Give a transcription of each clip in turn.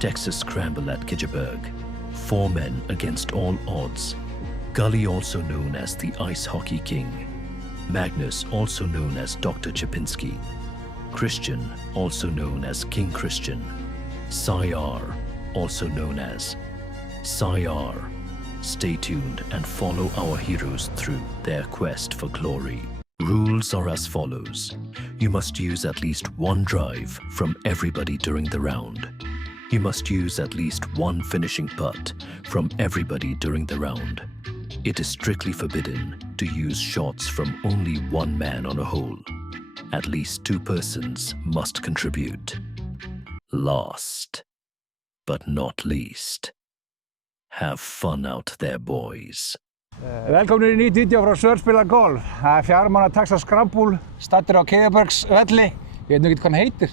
Texas Scramble at Kitcheberg. 4 men against all odds. Gully, also known as the Ice Hockey King. Magnus, also known as Dr. Chapinski. Christian, also known as King Christian. Syar, also known as Syar. Stay tuned and follow our heroes through their quest for glory. Rules are as follows. You must use at least 1 drive from everybody during the round. You must use at least 1 finishing putt from everybody during the round. It is strictly forbidden to use shots from only 1 man on a hole. At least 2 persons must contribute. Last, but not least, have fun out there, boys. Velkomin í nýtt vídeo frá Sörspila Golf. Það 4 manna Texas Scramble, staddur á Kitchebergs velli. Ég veit nú ekki hvað hann heitir.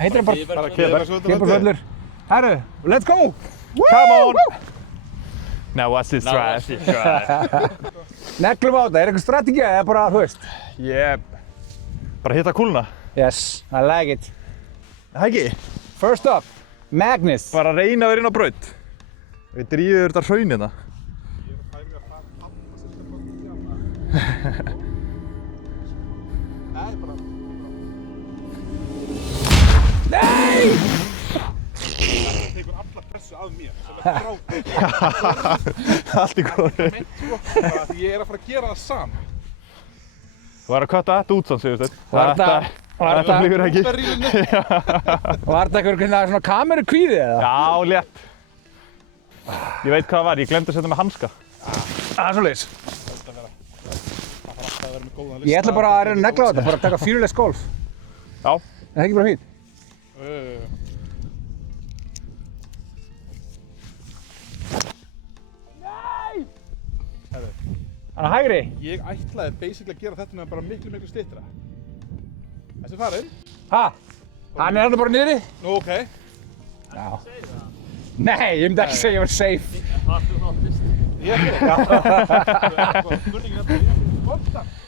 Heitir hann bara Kitchebergs völlur. Herru, let's go! Come on! Now what's this drive? Neglum á þetta, eitthvað strategía eða bara, þú veist? Bara hitta kúluna. Yes, I like it. Það ekki? First up, Magnus. Bara reyna að vera inn á braut. Við drífum þetta hraun hérna. Nei! Það tekur alla pressu af mér, sem frábært. Allt í góðu. Því ég að fara að gera það saman. Þú var að kötta þetta út sann, Sigursteinn. Þetta flýgur ekki. Var þetta eitthvað svona kamerukvíði eða? Já, létt. Ég veit hvað það var, ég glemdi að setja með hanska. Það er svoleiðis. Það þarf alltaf að vera með góðan lista. Ég ætla bara að reyna að negla á þetta, bara að taka fearless golf. Já. Er það ekki bara fínt? Nei! Hann er hægri. Ég ætlaði basically að gera þetta með bara miklu styttra. Þessi farinn. Ha? Hann er hann bara niðri? Nú, ok. Já. Nei, ég myndi ekki segja að ég var safe. Hard to hottest. Ég er ekki. Spurningin er þetta, ég er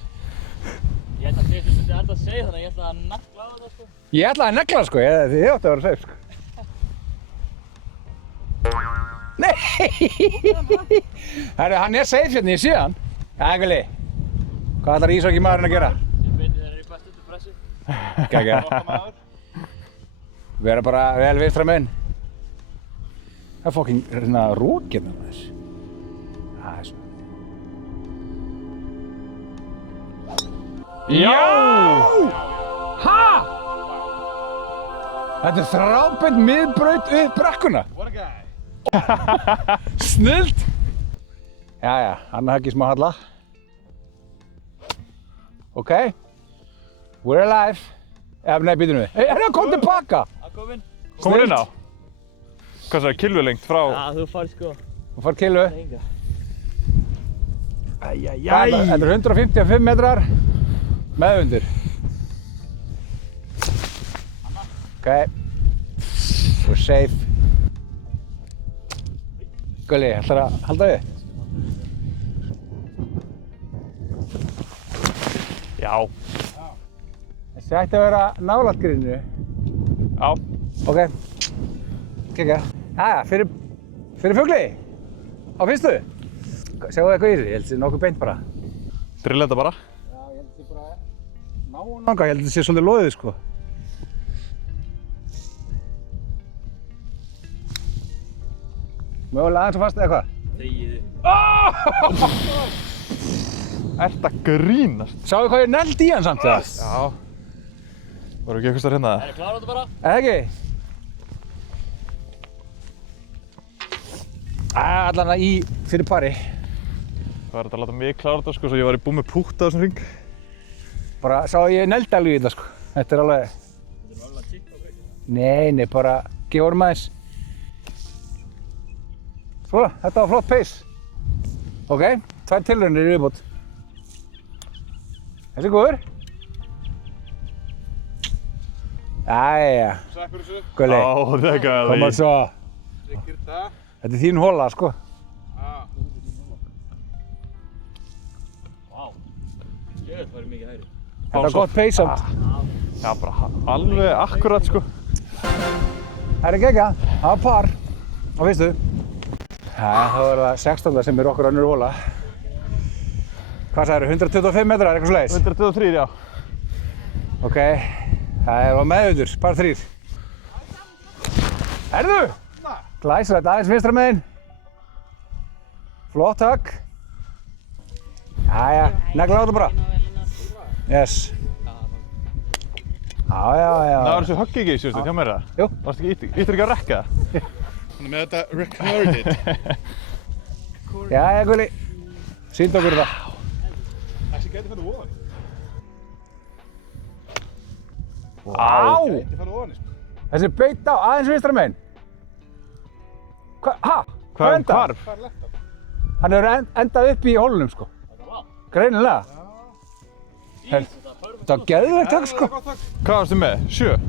Ég ætla að segja þú myndi enda að segja þannig að ég ætla að nagla á þetta sko. Ég ætlaði að negla sko, þið áttu að vera safe sko. Nei! Herru, hann er safe hérna, ég sé hann. Gæguli, hvað ætlar íshockey maðurinn að gera? Ég veit þeir eru best undir pressu. Gægja. Vera bara vel vinstra megin. Það er fucking hérna rókið með þess. Það er svo. Já! Ha? Þetta er þráðbeint miðbraut upp brekkuna. What a guy. Snillt! Jæja, hann hafði ekki smá halla. Ok. We're alive. Nei, býtum við. Hérna, kom tilbaka! Það kom inn. Komur inn á? Hvað það er kilvulengt frá? Já, þú fær sko. Þú fær kilvu. Enga. Þetta er 155 metrar. Meðundir. Ok. We're safe. Gulli, ætlar að halda við? Já. Þessi ætti að vera nálægt gríninu. Já. Ok. Kekja. Jæja, fyrir fugli. Á fyrstu. Sjáu eitthvað í þessu, ég held að það sé nokkuð beint bara. Drilla þetta bara. Já, ég held að það sé bara náunanga, ég held að það sé svolítið loðið sko. Mögulega aðeins og fast eða hvað? Þegiðu. Ert að grínast? Sjáu hvað ég nefndi í hann samt það? Já. Varum ekki eitthvað starf hérna? Það er klára þetta bara. Eða ekki? Allan að fyrir pari. Það var þetta að láta mig klára þetta sko, svo ég var búinn með pútt á þessum hring. Bara sá ég nefndi alveg í þetta sko. Þetta er alveg... Þetta er alveg að tikka á veikina. Nei, bara gefa orðum aðeins. Svo, þetta var flott pace. Ok, 2 tilraunir í viðbót. Þessi er góður. Jæja, Sækkur þessu. Gulli, Ó, það er gæði. koma svo. Tryggir það. Þetta er þín hola, sko. Vá. Jöfn, það er mikið hægri. Þetta er gott pace samt. Já, bara alveg akkurat sko. Það er geggjað. Það var par á fyrstu. Þá er það 16. sem er okkur önnur hóla. Hvað sagðirðu, 125 metrar, eitthvað svoleiðis? 123, já. Ok, það er á meðundur, par 3. Herðu! Glæsilegt, aðeins vinstra megin. Flott högg. Jæja, negla á þetta bara. Yes. Já. Það var þessu högg ekki í sérstu, hjá mér það? Jú. Varstu ekki íttur ekki að rekka það? Hann er með þetta recorded. Jæja, Gulli. Sýnd okkur það. Þessi gæti farið ofan. Á! Gæti farið ofan, sko. Þessi beit á, aðeins vinstra megin. Hæ? Hvað endað? Hvarf? Hvað er lett af? Hann hefur endað upp í hólunum, sko. Greinilega. Þetta var geðveikt högg, sko. Hvað varstu með? 7?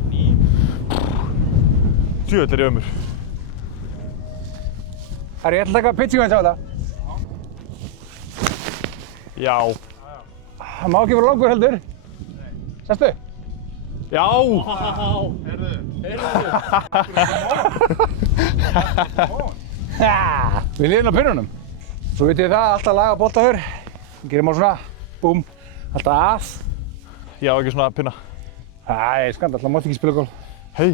7 er í ömur. Herri, ég ætla að taka pitching aðeins á þetta. Já. Það má ekki vera langur heldur. Sestu. Já! Við liðum á pinnunum. Svo vitið þið það, alltaf að laga bolta fyrr. Við gerum á svona, búm, alltaf að. Já, ekki svona pinna. Æ, skandall, það mátti ekki spila golf. Hei.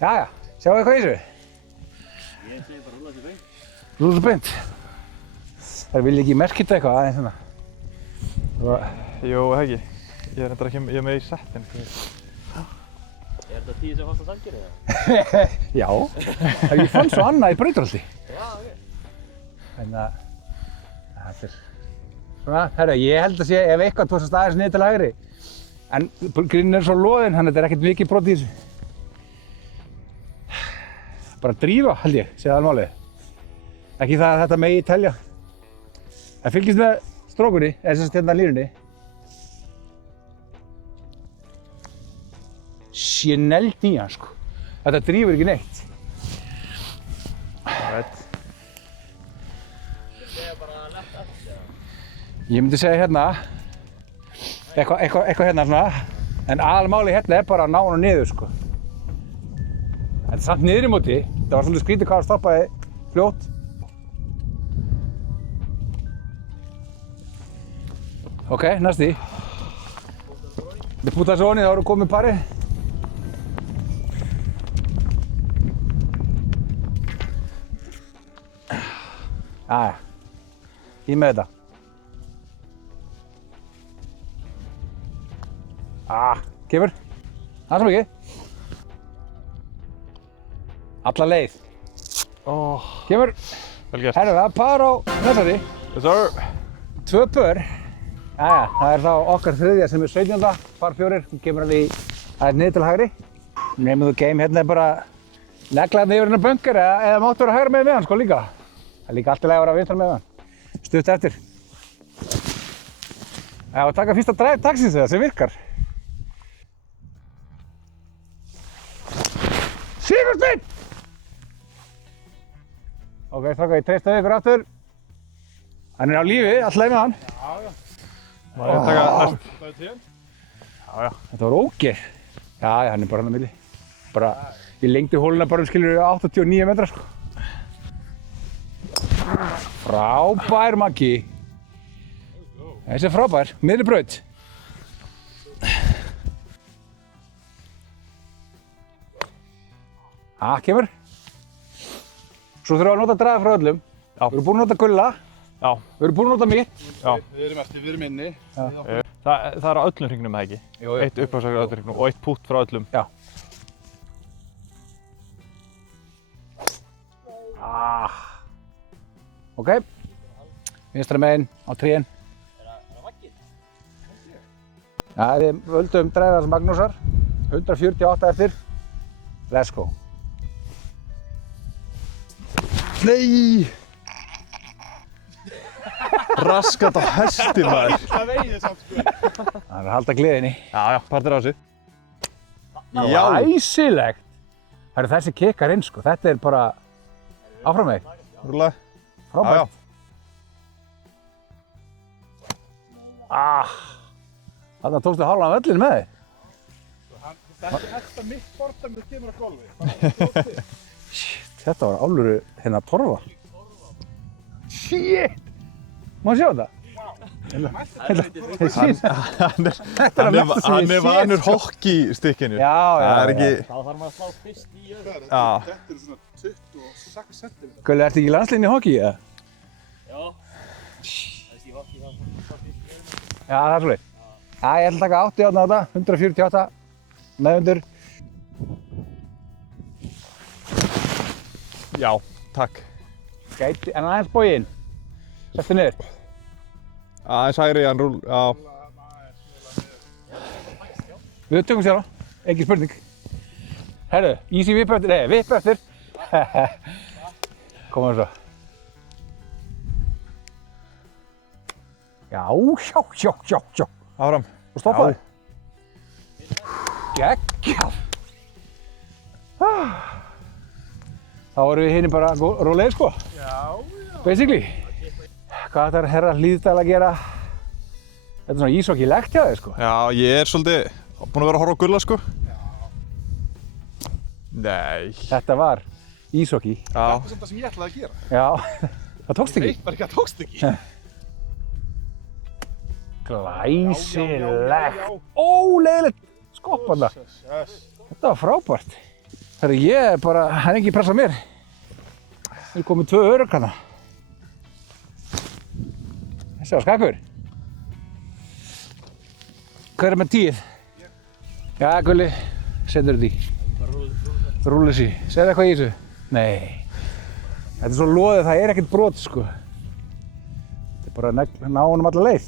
Jæja, sjáu þið hvað í þessu? Ég segi bara rúlla sér beint. Rúlla sér beint. Það vilja ekki merkita eitthvað aðeins svona. Jú, ekki. Ég er reyndar ekki, ég er með í settin. Er þetta 10 sem fannst að sangir eða? Já, ég fann svo annað í Brautarholti. Já, ok. Þannig að þetta er svona, herra, ég held að sé ef eitthvað tókst aðeins niður til hægri. En gríninn er svo loðinn, þannig að þetta er ekkert mikið brot í þessu. Bara drífa, held ég, sé það málið. Ekki það að þetta megi telja. Það fylgist með strókunni, eða sem sagt hérna línunni. Sé neld í hann, sko. Þetta drífur ekki neitt. Right. Ég myndi segja hérna, eitthvað hérna svona, en aðalmálið hérna er bara að ná hann niður, sko. Þetta er samt niður í móti, það var svolítið skrítið hvað að stoppaði fljótt. Ok, næsti. Við púta þessu ofan í, þá erum við komið parið. Jæja, í með þetta. Kemur. Það er svo mikið. Alla leið. Kemur. Vel gert. Herru, það er par á þessari. Yes, sir. 2 pör. Jæja, það er þá okkar þriðja sem er 17. Par 4. Hún kemur alveg aðeins niður til hægri. Name of the game hérna er bara neglaðið yfir hennar bunker eða máttu vera hægra með hann sko líka. Það er líka allt í lagi að vera vinstra með hann. Stutt eftir. Já, að taka fyrsta drive dagsins eða sem virkar. Sigursteinn! Ok, strákar, ég treysti ykkur aftur. Hann er á lífi, allt leið með hann. Má ég taka næst? Það er 10. Já. Þetta var ógeð. Já, hann er bara hann á milli. Bara, ég lengdi hóluna bara skilur 89 metrar sko. Frábær Maggi. Þessi er frábær, miðri braut. Kemur. Svo þurfum við að nota draga frá öllum. Já. Við erum búin að nota gulla. Já. Við erum búin að nota mitt. Já. Við erum eftir, við erum inni. Það er á öllum hringnum, eða ekki? Jú. Eitt upphafsakar á öllum hringnum og eitt pútt frá öllum. Já. Ok. Vinstra megin á trén. Er það vaggið? Já, við völdum dræðars Magnúsar. 148 eftir. Let's go. Nei! Raskat á hesti maður. Það vegið samt sko. Það er að halda gleðinni. Já, partur á þessu. Já. Æsilegt. Það eru þessi kikkar inn sko. Þetta er bara áfram með. Rúlega. Frábært. Þarna tókstu hálfan völlin með þig. Þetta mitt borta með kemur á golfi. Shit. Þetta var alvöru hérna torfa. Shit! Má sjá þetta? Hann er vanur hockeystykkinu. Já. Það er ekki... Þá þarf maður að slá fyrst í öðru. Já. Þetta er svona 26 cm. Gulli, ertu ekki í landsliðinu í hockey, eða? Já. Þessi hockey þá fyrst í öðru. Já, það er svolítið. Já, ég ætla að taka 80 átna á þetta, 148 meðundur. Já, takk. Gæti, en aðeins bóginn. Settu niður. Aðeins hægri, hann rúl... Já. Við tökum sér á, ekki spurning. Herru, easy vipp eftir, nei, vipp eftir. Komum svo. Já. Áfram. Og stoppaði. Geggjað. Þá erum við hinni bara rólegir, sko. Já. Basically. Hvað ætlar herra Hlíðdal að gera? Þetta er svona íshokkey-legt hjá þig, sko. Já, ég er svolítið búinn að vera að horfa á Gulla, sko. Nei. Þetta var íshokkey. Já. Þetta er samt það sem ég ætlaði að gera. Já. Það tókst ekki. Nei, bara ekki að tókst ekki. Glæsilegt. Óleiðilegt skoppanda. Þetta var frábært. Herru, ég er bara, það er ekki pressa mér. Það er komið 2 örugg hana. Þessi var skakkur. Hver er með 10? Já, Gulli, sendur þetta í. Rúlið sér. Segðu eitthvað í þessu? Nei. Þetta er svo loðið, það er ekkert brot, sko. Þetta er bara að ná honum alla leið.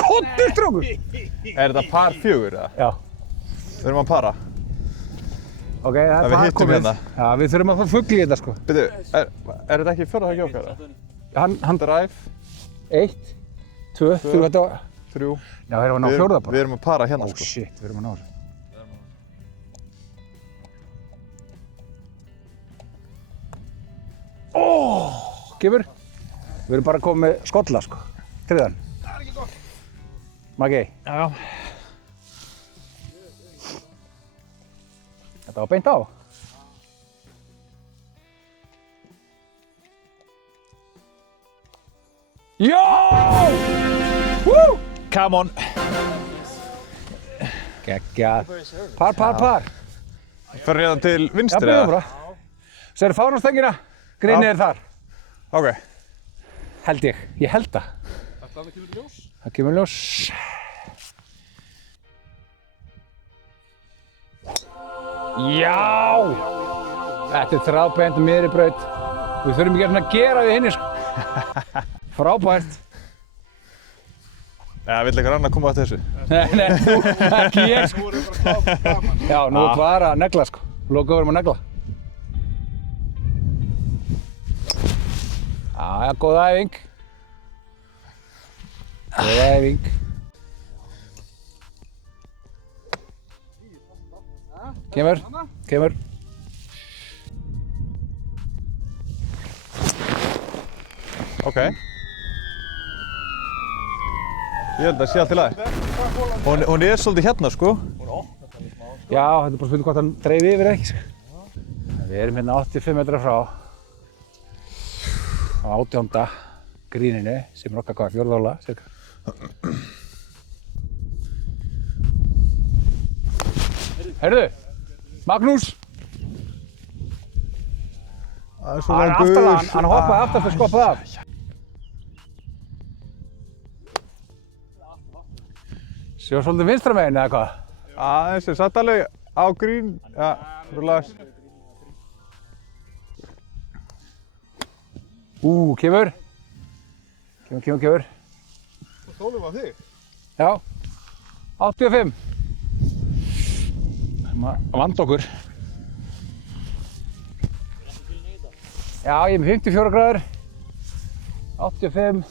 Kottur, strókur! Er þetta par 4, eða? Já. Við erum að para. Ok, það er við hittum komið. hérna. Já, við þurfum að fá fugl í þetta, sko. Byrju, er þetta ekki fjórða hjá okkar? Hann Drive, 1, 2, 3, þetta var... 3. Já, við erum að ná fjórða bara. Við erum að para hérna, Oh sko. shit, við erum að ná þessu. Kemur. Við erum bara komið með skolla, sko. Triðan. Það er ekki gott. Maggi. Já. Þetta var beint á. Já! Woo! Come on. Geggjað. Par. Fyrir hérna til Já, vinstri, byrjum eða? bara. Sér fánastöngina. Grínið Já. er þar. Ok. Held ég. Ég held það. Þetta kemur ljós. Það kemur ljós. Já! Þetta er þráðbeint og miðri braut. Við þurfum ekki að gera við hinni, sko. Frábært. Já, vill eitthvað annar koma eftir þessu? Nei, þú, ekki ég, sko. Þú erum bara kláð gaman. Já, nú er bara að negla, sko. Loka vorum að negla. Já, góð æfing. Góð æfing. Kemur. Ok. Ég held að sé allt í lagi. Hún er svolítið hérna, sko. Já, þetta er bara spurning hvort hann dreif yfir eða ekki, sko. Við erum hérna 85 metra frá á 18. gríninu, sem er okkar hvað, 4. hóla, cirka. Heyrðu, Magnús! Það er Hann er aftalega, hann hoppaði aftast og skoppaði af. Sjá svolítið vinstra megin eða hvað? Aðeins er satt alveg á grín. Já, rúlaðis. Kemur. Kemur. Þú þólum á þig. Já, 85. Vand okkur. Já, ég er með 54 gráður. 85.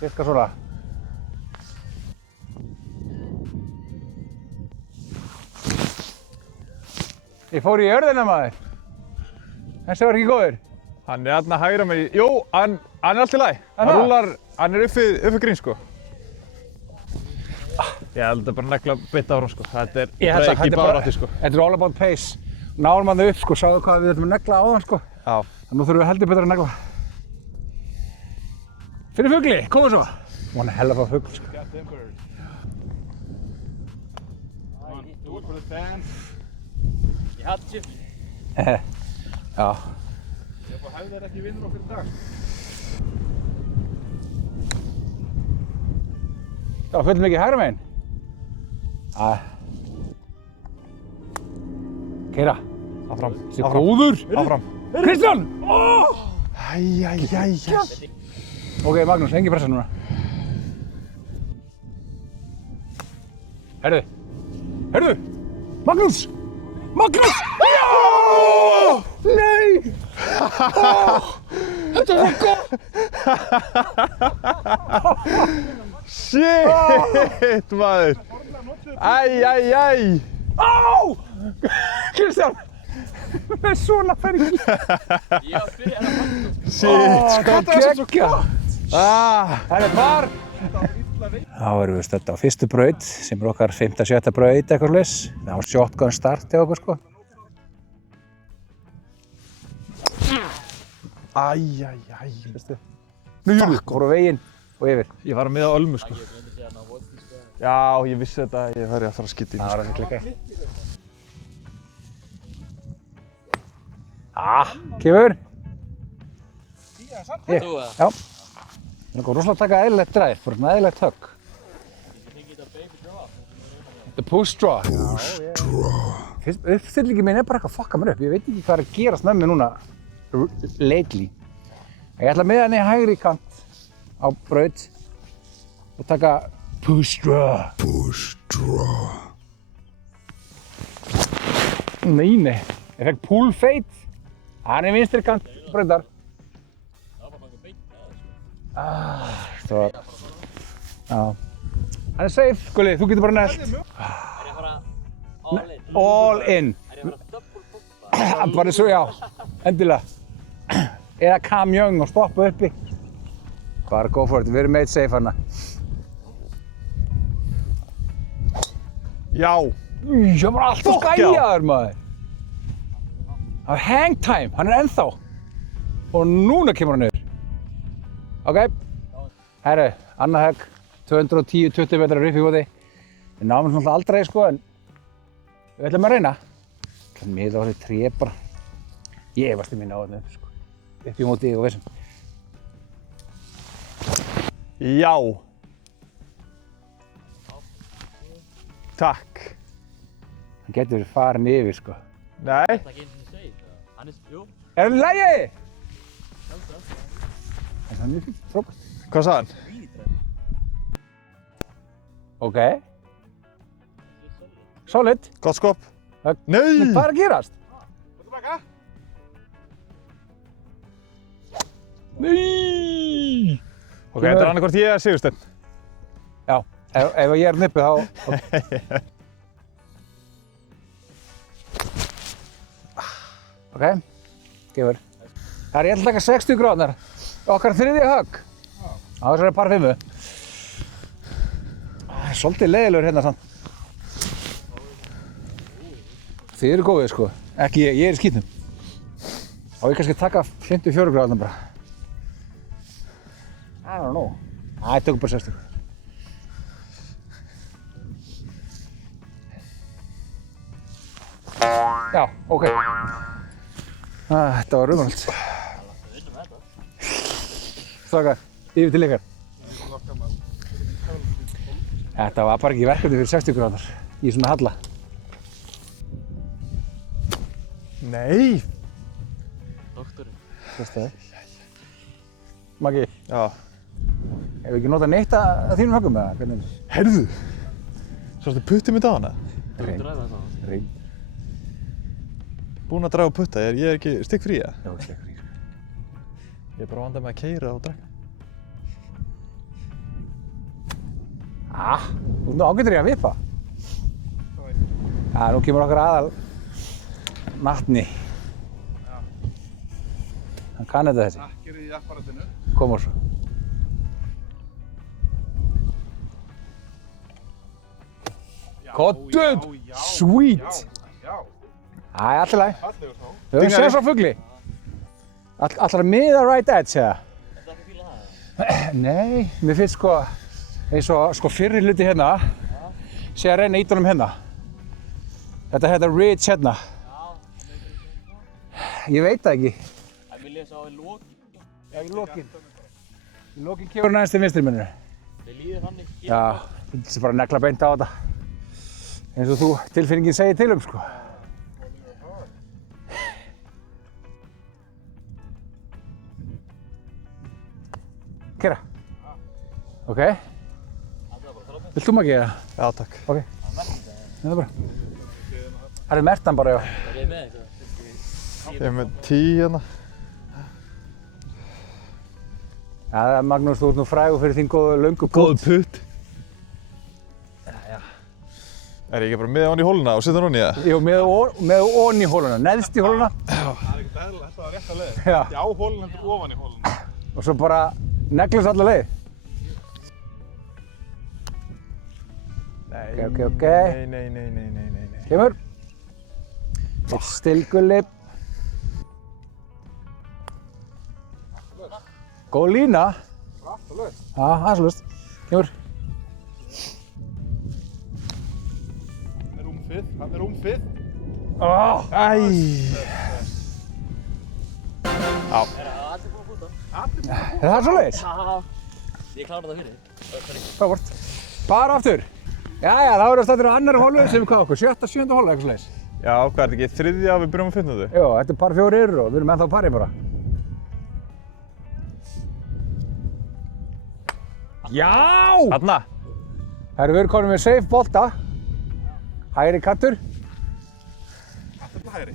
Cirka svona. Ég fór í jörðina, maður. Þessi var ekki góður. Hann er hérna hægra með... Jú, hann er allt í lagi. Hann rúlar, hann er uppi grín, sko. Ég held að bara negla beint áfram sko. Þetta er Ég held bara að ekki báðrátti sko. Þetta er all about pace. Náum hann upp sko, sáðu hvað við ætlum að negla á hann sko. Já. Þannig nú þurfum við heldur betur að negla. Fyrir fugli, koma svo. Hún er hella að fá fugl sko. Do it for the fans. Ég hatt chip. Já. Ef að hefðir ekki vinnur okkur í dag. Já, full mikið hægra megin. Keira. Áfram. Þessi góður. Áfram. Kristján! Æjæjæjæ. Ok, Magnús, engi pressa núna. Herðu. Herðu! Magnús! Magnús! Já! Nei! Þetta var svo gott! Shit, maður. Æjæjæj. Á! Kristján! Með svona ferð ekki. Ég var fyrir að falla. Shit, sko. Þetta var svo gott! Það er par! Þá erum við stödd á fyrstu braut sem er okkar 5. 7. braut eitthvað laus. Það var shotgun start hjá okkur sko. Æjæjæj. Takk, voru veginn og yfir. Ég var að miða á Ölmu sko. Ég myndi segja hann á vodki sko. Já, ég vissi þetta. Ég verði að fara að skita í mig. Það var Sko. að klikka. Kemur. Þú eða? Já. Það er rosalega að taka eðlilegt drive, bara svona eðlilegt högg. Ég fengi þetta baby draw. The push draw. Uppstillingin mín er bara eitthvað að fucka mér upp. Ég veit ekki hvað er að gerast með mig núna lately. Ég ætla að miða henni í hægri kant á braut og taka push draw. Push draw. Nei, ég fekk pull fade. Hann er vinstri kant brautar. Það var bara eitthvað beint með Það það sko. var... Já. Hann er safe, Gulli, þú getur bara nælt. Er ég að fara all in? All in. Er ég að fara double pumpa? Bara svo, já, endilega. Eða Cam Young og stoppa uppi. Bara go for it, við erum made safe hana. Já. Það var alltaf Fokk, já. skæjaður, maður. Það var hang time, hann er ennþá. Og núna kemur hann yfir. Ok. Herru, annað högg, 210-20 metrar upp í góði. Við náum náttúrulega aldrei, sko, en við ætlum að reyna. Við ætlum miða á þessi tré bara. Ég efast um að ná þetta upp, sko. Upp í móti og vissum. Já. Takk. Hann getur verið farin yfir, sko. Nei. Það er ekki eins og það segir. Hann er, jú. Er hann í lagi? Sjálfsagt. Það er mjög fínt, frábært. Hvað sagði hann? Ok. Solid. Gott skop. Högg. Nei. Men hvað er að gerast? Tilbaka. Nei! Ok, þetta er annarkvort ég eða Sigursteinn. Já, ef ég er nippi þá... Ok, gefur. Það er ég ætla að taka 60 gráðnar. Okkar þriðja högg. Á þessari par 5. Það er svolítið leiðilegur hérna samt. Þið eru góðið sko. Ekki ég er í skítnum. Á ég kannski að taka 54 gráðnar bara. I don't know. Æ, tökum bara 60. Já, ok. Þetta var raunverulegt. Strákar, yfir til ykkar. Þetta var bara ekki verkefni fyrir 60 gráðar í svona halla. Nei. Doktorinn. Sérstæði. Maggi, Já. hefur ekki notað neitt að þínum höggum eða hvernig? Heyrðu. Sástu puttið mitt á hana? Þú dræfa það þá. Reyn. Búinn að draga putta. Ég er ekki stikk frí eða? Já, sleikur í. Ég er bara vandað með að keyra og drekka. Þú ert nú ágætur í að vippa. Já, nú kemur okkar aðal Natni. Hann kann þetta þessi. Takkir í apparatinu. Kom og svo. Kottuð! Sweet! Já, Það er alltaf læg. fallegur þá. Við höfum séð svo fugli. Alltaf miða right edge, eða? Þetta ekki fíla það? Nei, mér finnst sko, eins og sko fyrri hluti hérna, sé að reyna að íta honum hérna. Þetta hérna ridge hérna. Ég veit það ekki. Það vil ég sá í lokin. Já, í lokin. Í lokin kemur hann aðeins til vinstri minnur. Þið líður hann ekki. Já, þetta er bara að negla beint á þetta. Eins og þú tilfinningin segir til sko. Kera. Ok. Vilt þú maður það? Já, takk. Ok. Það er bara. Það er mertan bara, já. Er ég með eitthvað? Ég er með 10 hérna. Já, Magnús, þú ert nú frægur fyrir þín góðu löngu putt. Putt. Er ég ekki bara með hann í hóluna og setja hann í það? Jú, með onni í hóluna, neðst í hóluna. Það er ekkert eðlilega, þetta var rétt að leið. Já. Ekki á hólun heldur ofan í hólun. Og svo bara neglast alla leið. Ok. Nei. Kemur. Eitt stilgulli. Góð lína. Afturlaust. Já, aðeins. Kemur. Hann er umfið. Æ. Já. Það er allir búin að búta. Er það svoleiðis? Já. Ég klára það fyrir. Frábært. Bara aftur. Jæja, þá erum við stættir á annari hólu sem við hvað okkur, 7. 7. hólu eitthvað svoleiðis. Já, hvað er þetta ekki? 3. við byrjum að finna þau? Jó, þetta er par 4 og við erum ennþá parið bara. Já! Þarna. Herru, við erum komin með safe bolta. Hægri kantur. Afturlega hægri.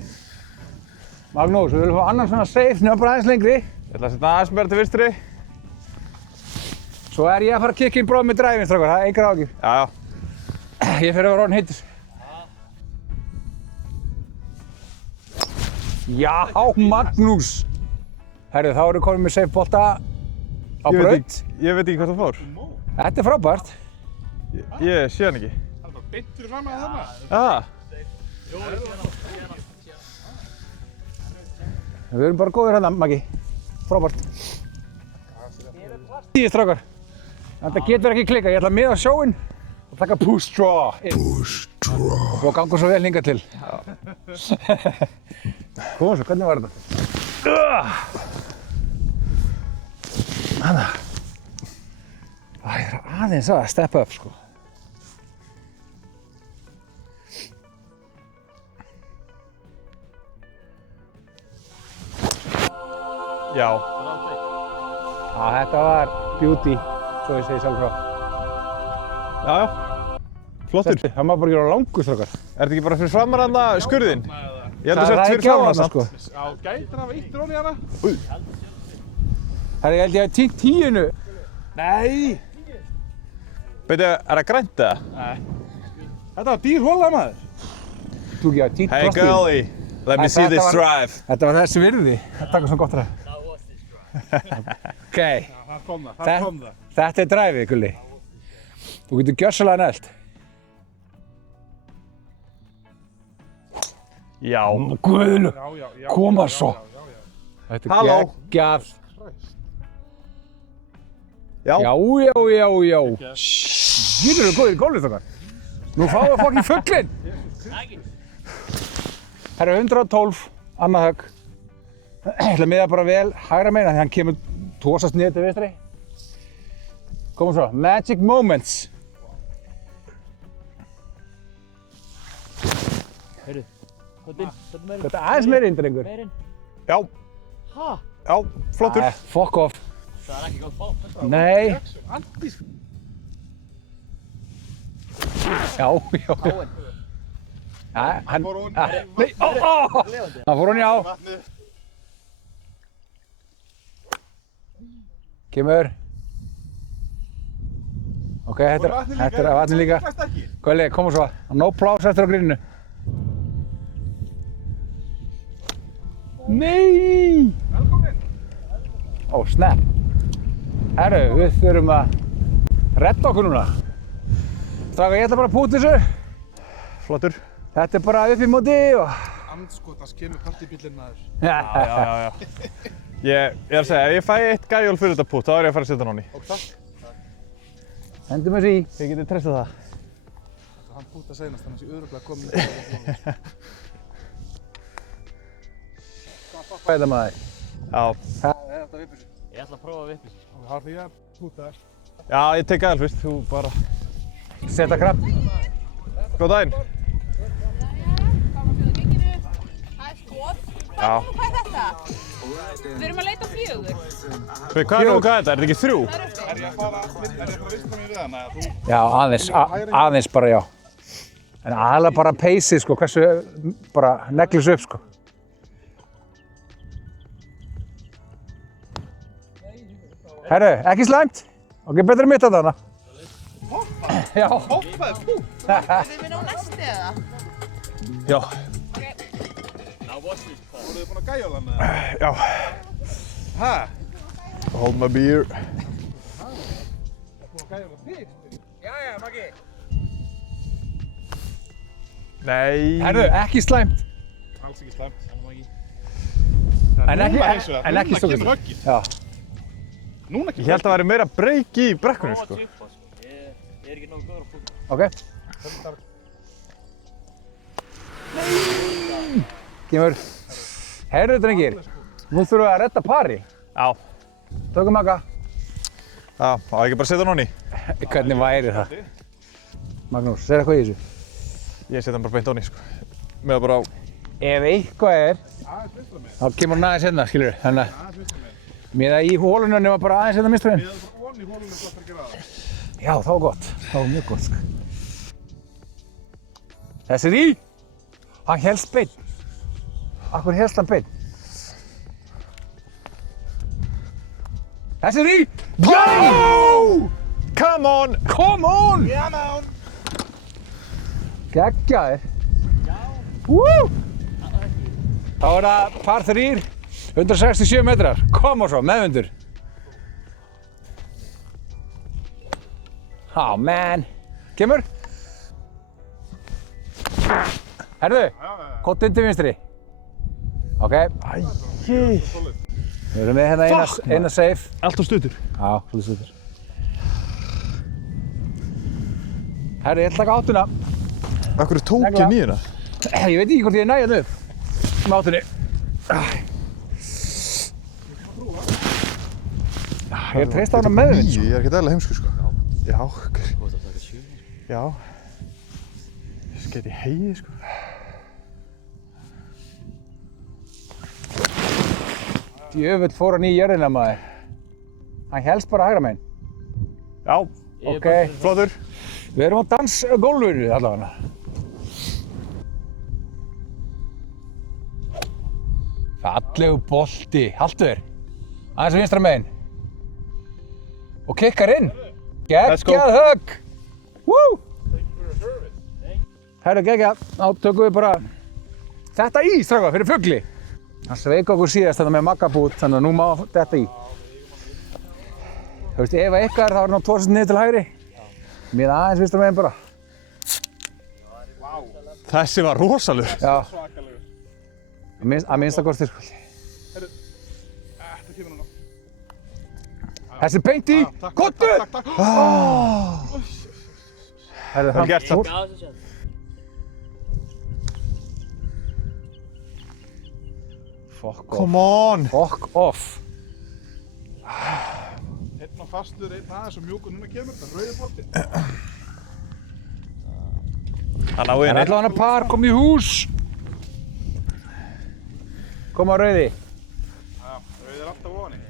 Magnús, við viljum fá annan svona safe nema bara aðeins lengri. Ég ætla að setja aðeins meira til vinstri. Svo er ég að fara að kikka inn bróð með dræfinn, strákar, það er engar áhyggjur. Já. Ég fer að vera orðinn heitur. Já, Magnús! Herru, þá erum við komin með safe bolta á braut. Ég veit ekki hvað það fór. Þetta er frábært. Ég sé hann ekki. Það er bara beint fyrir fram að þarna. Við erum bara góðir hérna, Maggi. Frábært. Tíu strákar. Þetta getur ekki klikkað. Ég ætla að miða sjóinn og taka push draw. Push draw. Og búið að ganga svo vel hingað til. Koma svo, hvernig var þetta? Hanna. Ég er aðeins að steppa upp, sko. Já. Þetta var beauty, svo ég segi sjálf frá. Já. Flottur. Það má bara gera langur, strákar. Er þetta ekki bara fyrir framar hana skurðinn? Ég held að Það þetta er fyrir ekki á framar hana, hana sko. Já, gætir hafa eitt róni hana. Herra, ég held ég að týnt 10-nu. Nei. Beidu, er það grænt eða? Nei. Þetta var dýr hóla maður. Þú ekki að týnt Hey girlie, let me see this drive. Þetta var þessi virði. Þetta var svona gott ræð. Ok, Það kom það, það kom það. þetta er dræfið, Gulli. Þú getur gjörsamlega nælt. Já. Guðlu, Já. koma svo. Þetta er Halló. geggjað. Já. Já. Þið eru góðir í golfið þokkar. Nú fáum við fokkin fuglinn. Það eru 112, annað högg. Ég ætla að miða bara vel hægra megin því hann kemur tósast niður til vinstri. Komum svo, magic moments. Heyrðu, hvað meirinn? Þetta er aðeins meiri inn, drengur. Meirinn? Já. Ha? Já, flottur. Fuck off. Það er ekki góð fá. Nei. Andís. Já. Hann Fór hún. Nei, hann fór hún já. Kemur. Ok, þetta er af vatni líka. Gulli, koma svo. No pláss eftir á gríninu. Nei! Velkomin. Ó, snap. Herru, við þurfum að redda okkur núna. Strákar, ég ætla bara að púta þessu. flottur. Þetta er bara upp í móti og... Andskotans kemur partybíllinn maður. Já. Ég er að segja, ef ég fæ eitt gæjól fyrir þetta putt, þá er ég að fara að setja hann í. Og takk. Hendum þessu í. Þið getið treystað það. Hann púta seinast, þannig að ég örugglega komin í það. Hvað er þetta maður? Já. Þetta vippur sér. Ég ætla að prófa að vippa sér. Og það er því að púta þér. Já, ég tek gæjól fyrst, þú bara... Setta krabb. Góð daginn. Já. Hvað er þetta? Við erum að leita 4. Hvað er þetta? Er þetta ekki 3? Er ég að fara að vista mig við hana? Já, aðeins bara já. En aðalega bara peysið sko, hversu bara neglis upp sko. Herru, ekki slæmt. Ok, betur mitt að þarna. Já. Hoppaði pú! Erum við nú næsti eða? Já. Voruð þið búin að gæjóla hann eða? Já. Hæ? Hold my beer. Búin að gæjóla þig? Jæja, Maggi. Nei. Herru, ekki slæmt. Alls ekki slæmt. En ekki Núna stókist. kemur höggið. Já. Núna Ég kemur held að það væri meira breyk í brekkunni, sko. Ég er ekki nógu góður á fútbol. Ok. Kemur. Herru, drengir. Nú þurfum við að redda pari. Já. Tökum Magga. Já, á ekki bara setja hann í. Hvernig væri það? Magnús, segir eitthvað í þessu? Ég setja hann bara beint á hann í, sko. Með bara á... Ef eitthvað er, þá kemur hann aðeins hérna, skilur. Þannig að miða í hóluna nema bara aðeins hérna miströðin. Ég er bara onni í hólunum hvað það að gera það. Já, þá var gott. Það var mjög gott, sko. Þessi er í. Hann hélst beinn. Akkur hélst hann beinn. Þessi er í. Oh! Come on! Come on! Yeah, man! Geggjaðir. Woo! Þá er það par 3, 167 metrar. Koma svo, meðundur. Oh man. Kemur. Herðu, kott undir vinstri. Ok. Æi. Við erum með hérna eina safe. Allt á stuttur. Já, svolítið stuttur. Herðu, ég ætla að taka áttuna. Akkur tók ég nýjuna? Ég veit ekki hvort ég næ hérna upp. Með áttunni. Ég er treyst á hana meðvind. Ég er ekkert eðlilega heimskur, sko. Já, okkur. Þú ert að taka 7. Já. Ég skeiti í heigi, sko. Djöfull fór hann í jörðina maður. Hann hélst bara hægra megin. Já. Ok. Flottur. Við erum á dansgólfinu allavega. Fallegu bolti. Haltu þér. Aðeins vinstra megin. Og kikkar inn. Geggjað högg. Woo! Herru, geggjað. Þá tökum við bara þetta í, strákar, fyrir fugli. Hann sveik okkur síðast þetta með maggabút, þannig að nú má þetta í. Þú veist, ef eitthvað er, þá er hann á 2 cm niður til hægri. Mér aðeins vinstra megin bara. Þessi var rosalur. Já. Svakalegur. Að minnsta sko. Þetta kemur núna. Þessi beint í. Kottu! Takk. Herru, Vel gert, samt. Já, þessu sér. Fuck off. Come on. Fuck off. Einn á fastur, einn aðeins og mjúkur. Núna kemur þetta, rauði bolti. Hann á En inni. allavega hann par kom í hús. Kom á rauði. Já, rauði er alltaf ofan í.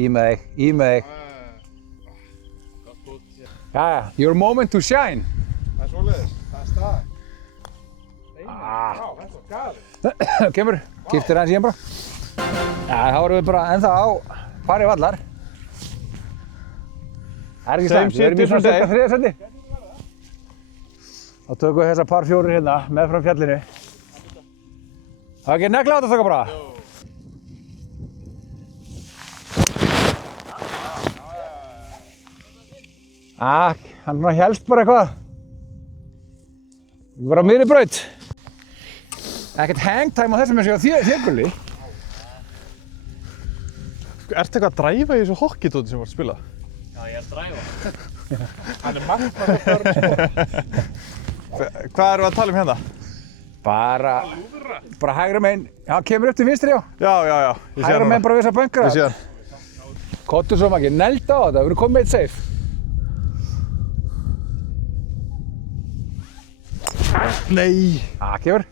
Í með þig, í með þig. Jæja, your moment to shine. Það er svoleiðis, það er staðið. Já, þetta var galið. Kemur, kiptir hans í hann bara. Já, þá erum við bara ennþá á pari vallar. Það er ekki Same slæmt, við erum í shit, svona different cirka 3. seti. Þá tökum við þessa par 4 hérna, með frá fjallinu. Það er ekki negla á þetta þokka bara. hann hélst bara eitthvað. Við varum á miðri braut. Ekkert hangtime á þessum eins og þér Gulli. Ertu eitthvað að dræfa í þessu hockeytóti sem þú ert að spila? Já, ég er að dræfa. Hann er markmann og förn sko. Hvað erum við að tala um hérna? Bara hægra megin. Já, kemur upp til vinstri, já. Já, ég sé Hægra megin bara við þessa bönkra. Ég sé hann. Kottu svo makki, nelda á þetta, við erum komið með eitt safe. Nei! Kemur.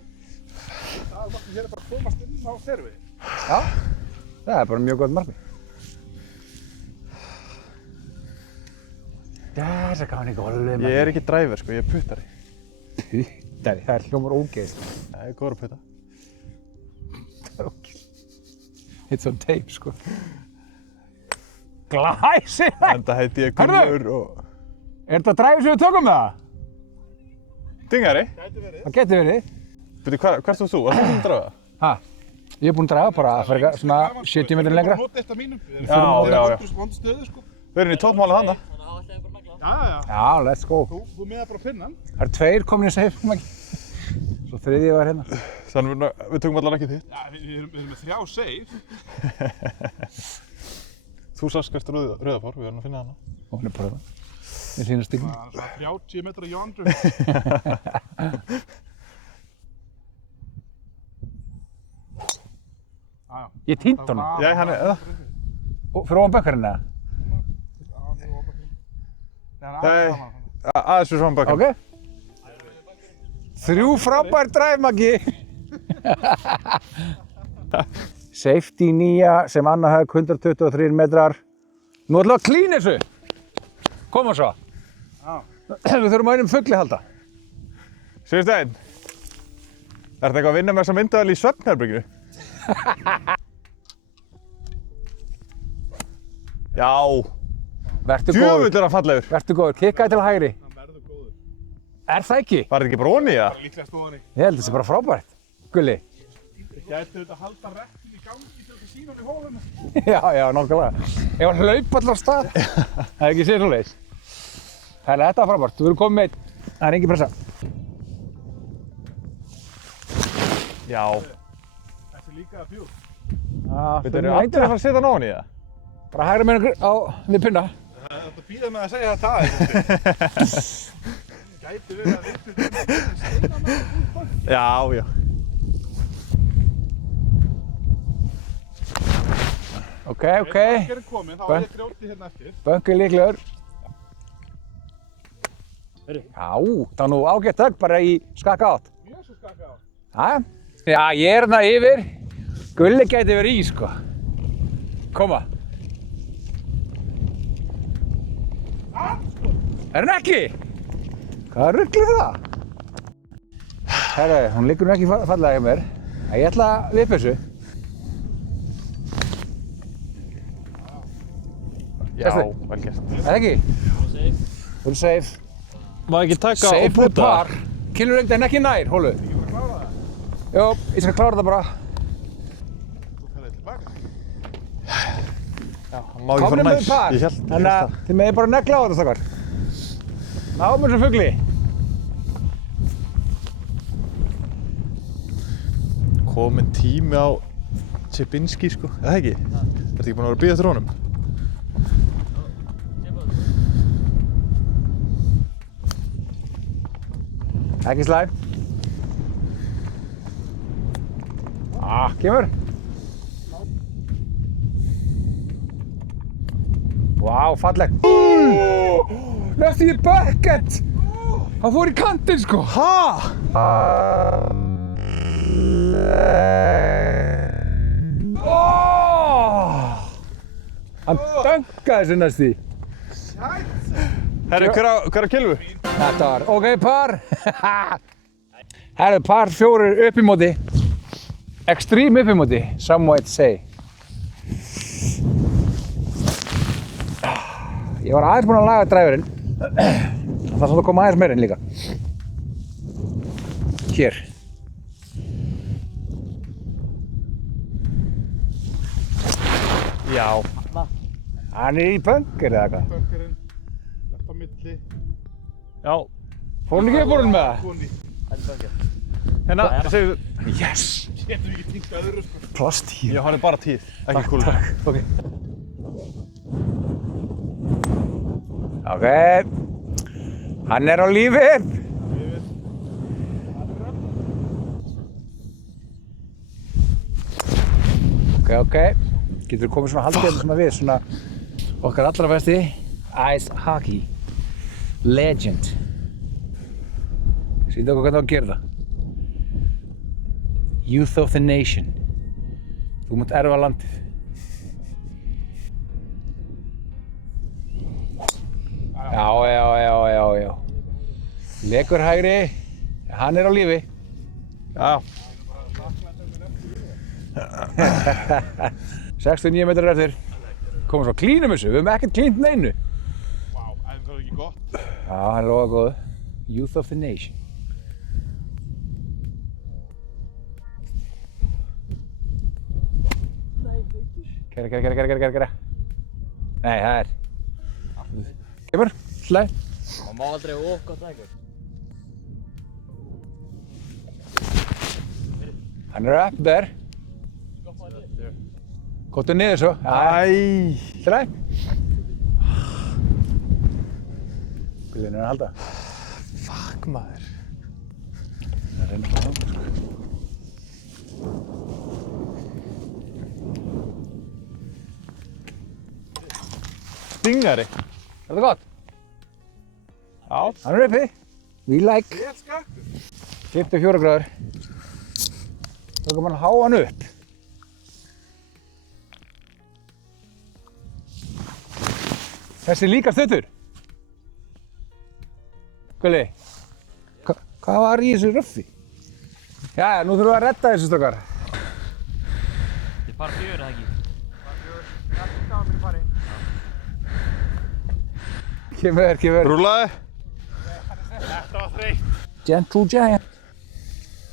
Hér er bara að komast inn á servi. Já, það er bara mjög gott markmið. Það er gaman í golfi. Ég er ekki dræfur sko, ég er puttari. Puttari, það er hljómar ógeðslega. Ég er góður að putta. It's on tape, sko. Glæsilegt! Enda heiti ég Gunnur og... Er þetta dræfið sem við tökum með það? Dingari? Það getur verið. Byrju, hvert var þú? Varst þú búinn að dræfa? Ha? Ég er búinn að dræfa bara að fara eitthvað svona 70 metrin lengra. Við erum að nota eitt af mínum. Já. Vondu stöðu sko. Við erum í tópmála handa. Þannig að hafa alltaf bara negla. Já. Já, let's go. Þú með það bara að finna hann. Það eru tveir komin í safe, kom ekki. Svo þriðji var hérna. Þannig við tökum allar ekki þitt. Já, við erum með 3 save. Þú sást hvert rauðafár, við verðum að finna hana. Og hún er bara það. Við sýnum styggum. Það er svona 30 metra yondur. Ég týnt honum. Já, hann er það. Fyrir ofan bökkarinn eða? Nei, aðeins fyrir svona bakkan. Ok. 3 frábær dræf, Maggi. Safety 9 sem annað högg 123 metrar. Nú ætlum við að klína þessu. Koma svo. Við þurfum að einum fugli halda. Sigursteinn, er þetta eitthvað að vinna með þessa myndavél í svefnherberginu? Já. Vertu Djöfull góður. er hann fallegur. Vertu góður. Kikkaði til hægri. Hann verður góður. Er það ekki? Var þetta ekki bara onni í það? Líklega stóðan í. Ég held þessi bara frábært. Gulli. Gæti þetta halda rektin í gangi til að sína hann í hólinu. Já, nákvæmlega. Ef hann hlaup allar stað. Það er ekki séð svoleiðis. Þetta var frábært. Við erum komið með einn. Það er engin pressa. Já. Þessi líka að fjúr. Þetta eru allir að fara að setja hann ofan í það? Bara hægra með við pinna. Þetta býða með að segja þetta aðeins. Gæti verið að eitthvað Já. Ok. Ef það er komin, þá er ég grjótið hérna eftir. Bönk er líklegur. Já, það er nú ágætt högg bara í skakka átt. Mjög svo skakka á. Já, ég er hérna yfir. Gulli gæti verið í, sko. Koma. Er hann ekki? Hvaða rugl er það? Herru, hún liggur nú ekki fallega hjá mér. Ég ætla að vippa þessu. Já, vel gert. Er það ekki? Full safe. Má ekki taka og Safe með búta? par. Killurengd en ekki nær, hólu. Jó, ég skal klára það bara. Þú ferðið tilbaka. Já, hann má ekki Komnum fara með nær. par. Ég hélt Þannig að þið megið bara negla á þetta, stakkar. Náum þessum fugli. Kominn tími á Chipinski sko, eða ekki? Ertu ekki búinn að vera að bíða eftir honum? Ekki slæm. Kemur. Vá, falleg. Næstu í bucket. Hann fór í kantinn, sko. Hann dönkaði þessu næstu. Herru, hver á kilvu? Þetta var, ok, par. Herru, par 4 upp í móti. Extreme upp í móti, some might say. Ég var aðeins búinn að laga dræfurinn. Það þarf samt að koma aðeins meira inn líka. Hér. Já. Hann er í bunker eða eitthvað. Bönkurinn, lett á milli. Já. Fór hann ekki upp úr hún með það? Hérna, segðu. Yes! Getum við ekki tengt öðru sko. Plast-10. Já, hann er bara 10, ekki kúl. Ok. Ok. Hann er á lífi. Ok. Getur komið svona haldið hérna svona við, svona okkar allra besti Ice Hockey Legend. Sýndu okkur hvernig á að gera það. Youth of the Nation. Þú mátt erfa landið. Já. Lekur hægri, hann er á lífi. Já. 69 metrar eftir. Komum svo að klínum þessu, við höfum ekkert klínt neinu. Vá, en það er ekki gott. Já, hann er lofað góðu. Youth of the Nation. Gera. Nei, það er. Kemur, slæ. Man má aldrei gott eitthvað. Hann er up there. Kottu niður svo. Æ. Slæ. Guðin er að halda. Fuck maður. Það er reyna að halda. Stingari. Er það gott? Já. Hann er uppi. We like. Ég er skakkur. 54 gráður. Þá kan mann háa hann upp. Þessi er líka stuttur. Gulli, hvað var í þessu röffi? Jæja, nú þurfum við að redda þessu stokkar. Þetta er par 4, eða ekki? Kemur. Rúlaði. Þetta var þreytt. Gentle giant.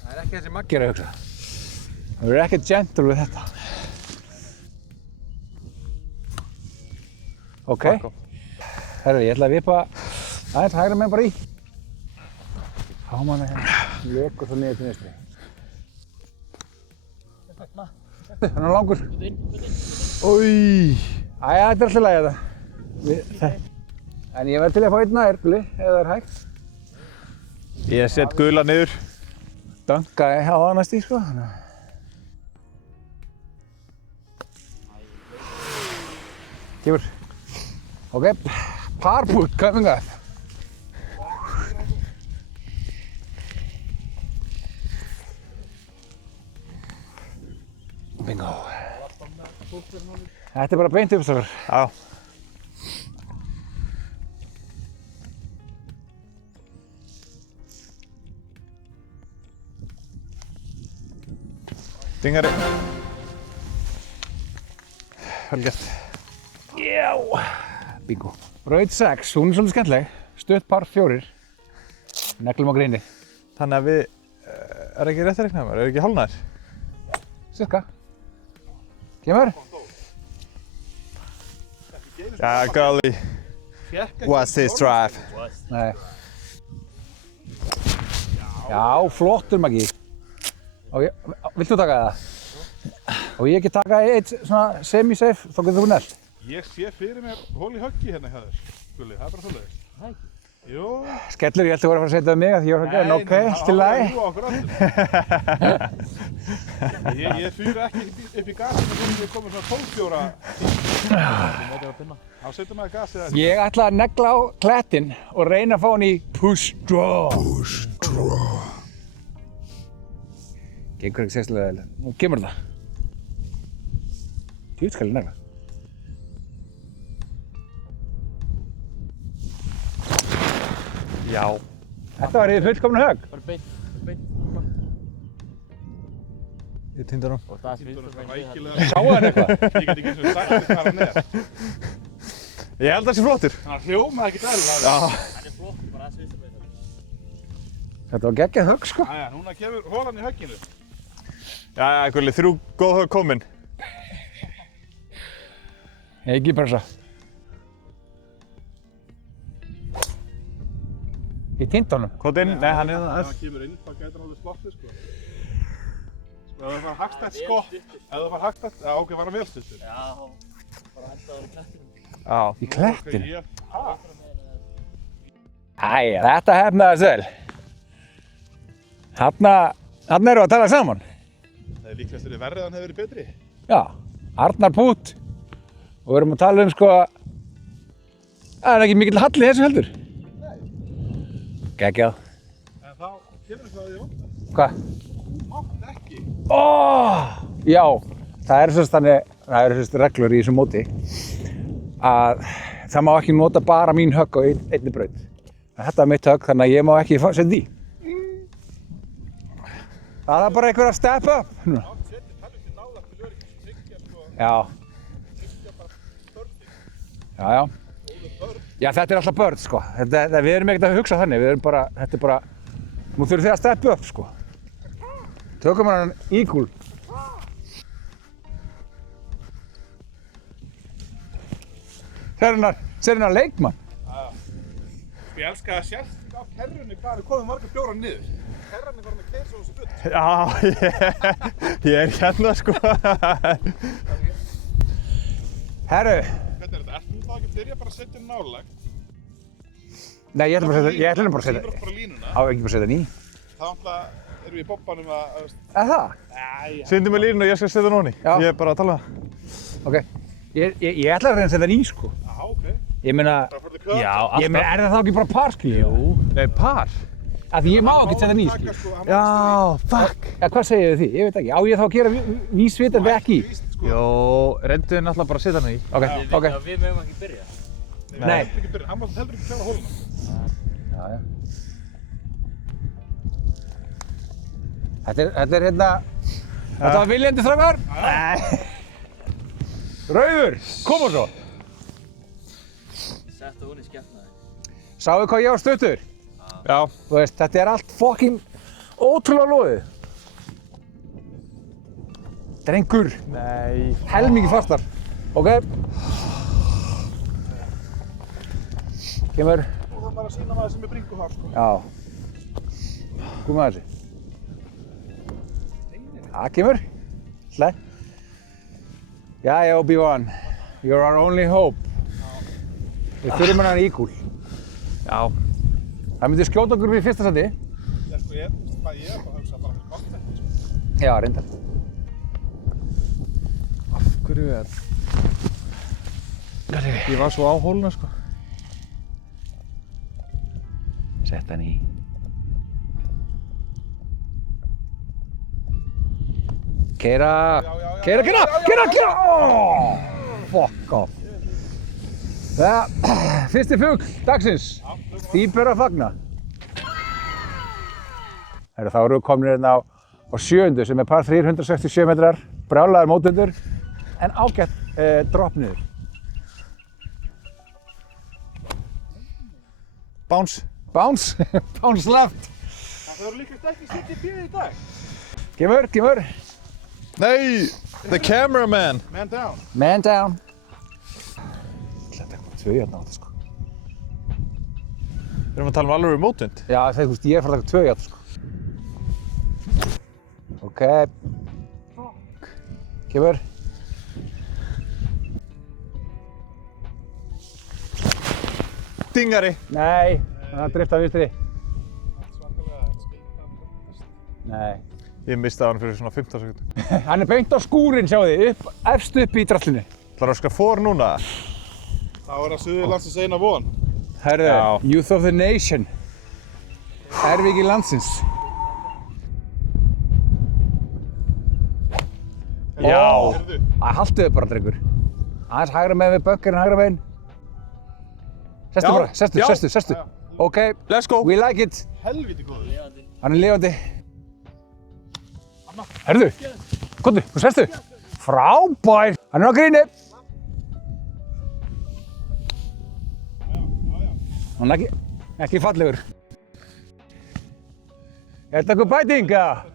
Það er ekki þessi Maggi að hugsa. Það verður ekkert gentle við þetta. Ok. Herri, ég ætla að vipa aðeins hægra meginn bara í. Háum hann hérna. Lekur svo niður til vinstri. Hann er langur. Új. Æja, þetta er alltaf lagi þetta. En ég verð til að fá einn nær, Gulli, ef það er hægt. Ég set gula niður. Dankaði á það næst í, sko. Kemur. Ok, parput coming up. Bingo. Þetta er bara beint uppstrákar. Já. Stingari. Vel gert. Já. Bingo. Braut 6, hún er svolítið skemmtileg. Stutt par 4. Neglum á gríni. Þannig að við, er ekki rétt að reikna mér? Er ekki hálfnær? Cirka. Kemur. Já, Gulli. What's his drive? Nei. Já, flottur Maggi. Viltu taka það? Og ég ekki taka eitt svona semi-safe, þá getur þú nælt. Ég sé fyrir mér hól í höggi hérna hjá þér, Gulli, það er bara svoleiðis. Það ekki? Jú. Skellur, ég held að þú var að fara að setja það mig að því ég var að gera, en ok, allt í lagi. Nei, það var okkur ég fyrir ekki upp í gasinu þegar við komum svona 12-4 tíma. Þá setjum við gasið það. Ég ætla að negla á klettinn og reyna að fá hann í push draw. Push draw. Gengur ekki sérstaklega vel. Nú kemur það. Djúpt skal ég negla. Já. Þetta var yfir fullkomnu högg. Bara beint. Ég týndi hann. Og það sviðst Það var það. rækilega. Sáu hann eitthvað? Ég get ekki eins og sagt hvað hann er. Ég held að það sé flottur. Hann hljómaði ekki dælulega. Já. Hann er flott, bara það sviðst það. Þetta var geggjað högg, sko. Æja, núna kemur hólan í högginu. Já, Gulli, 3 góð högg komin. Ekki pressa. Í tintunum? Kótt inn, nei hann er Ef það. það kemur inn, þá gætir hann alveg sloppið, sko. Ef það fara hagstætt, sko. Ef það fara hagstætt, já, ok, var hann vel stuttur. Já, bara hendaður í klettinum. Já. Í klettinu? Ok, Æja, þetta hefnaðist vel. Þarna erum við að tala saman. Það er líklegast verið verrið að hann hefur verið betri. Já, Arnar Pút. Og við erum að tala sko, það er ekki mikill halli þessu heldur. Geggjað. En þá kemur það að því vantar. Hvað? Mátt ekki. Já, það eru sérst reglur í þessu móti að það má ekki nota bara mín högg á einni braut. Þetta er mitt högg, þannig að ég má ekki setja í. Það er bara einhver að step up. Já. Já. Já, þetta er alltaf börn, sko. Við erum ekkert að hugsa þannig, þetta er bara, nú þurfum þið að steppa upp, sko. Tökum hann eagle. Sér hennar leikmann. Ég elska að sérst á kerrunni hvað er komið marga bjórar niður. Kerran er bara með keis og þessu bull. Já, ég er hérna sko. Herru. Hvernig er þetta? Ertu þá ekki að byrja bara að setja nálægt? Nei, ég ætla bara að setja. Sýnur bara línuna. Á, ekki bara að setja ný. Þá erum við í bobbanum að... Það? Sýndi mig línu og ég skal setja hún í. Já. Ég er bara að tala um það. Ok. Ég ætla að reyna að setja ný, sko. Já, ok. Ég meina, Já, alltaf. er það þá ekki bara par, skilja? Jú. Nei, par. Að ég má ekki setja ný, skilja. Já, fuck. Ja, hvað segir þið því? Ég veit ekki. Á ég þá að gera vísvitandi ekki? Jó, reyndu náttúrulega bara að setja hann í. Ok. Við mögum ekki byrja. Nei. Hann má heldur ekki klára hóluna. Já. Þetta er hérna... Þetta var viljandi strákar? Rauður, koma svo. Settu hún í skepnaði. Sáu hvað ég á stuttur? Já. Þú veist, þetta er allt fucking ótrúlega loðið. Drengur. Nei. Helmingi fastar. Ok. Kemur. Og það bara að sína maður sem er bringuhár, sko. Já. Komum að þessu. Það kemur. Slætt. Jæja, Obi-Wan. You're our only hope. Við þurfum hennar eagle. Já. Það myndi skjóta okkur við fyrsta seti. Já, sko, ég er bara að hugsa bara fyrir gott þetta, sko. Já, reyndar. Af hverju er þetta? Ég var svo á hóluna sko. Sett hann í. Keira! Keira! Oh, fuck off. Fyrsti fugl dagsins. Því ber að fagna. Þá erum við komin hérna á sjöundu sem er par 367 metrar, brjálaður mótundur, en ágætt dropp niður. Bounce. Bounce? Bounce left. Það eru líka ekki sitt í bíði í dag. Kemur. Nei, the cameraman. Man down. Man down. Þetta er bara 2 hérna á þetta sko. Við erum að tala um alveg mótund. Já, þú veist, ég er farið að taka 2 hérna sko. Ok. Kemur. Dingari. Nei, hann drifta vinstri. Svakalega skilta. Nei. Ég mistaði hann fyrir svona 15 sekundum. Hann er beint á skúrinn, sjáu þið, efst upp í drastlinu. Það er að for núna. Þá er það Suðurlandsins eina von. Herðu, Já. Youth of the Nation. Erfingi landsins. Já. Heyrðu, Haltu þið bara, drengur. Aðeins hægra meginn við bunkerinn, hægra meginn. Sestu Já. bara, sestu. Já. Ok, Let's go. we like it. helviti góður. Hann er lifandi. Herðu, komdu, þú sestu. Frábær. Hann er á gríni. Hann er ekki fallegur. Er þetta eitthvað bæting, eða?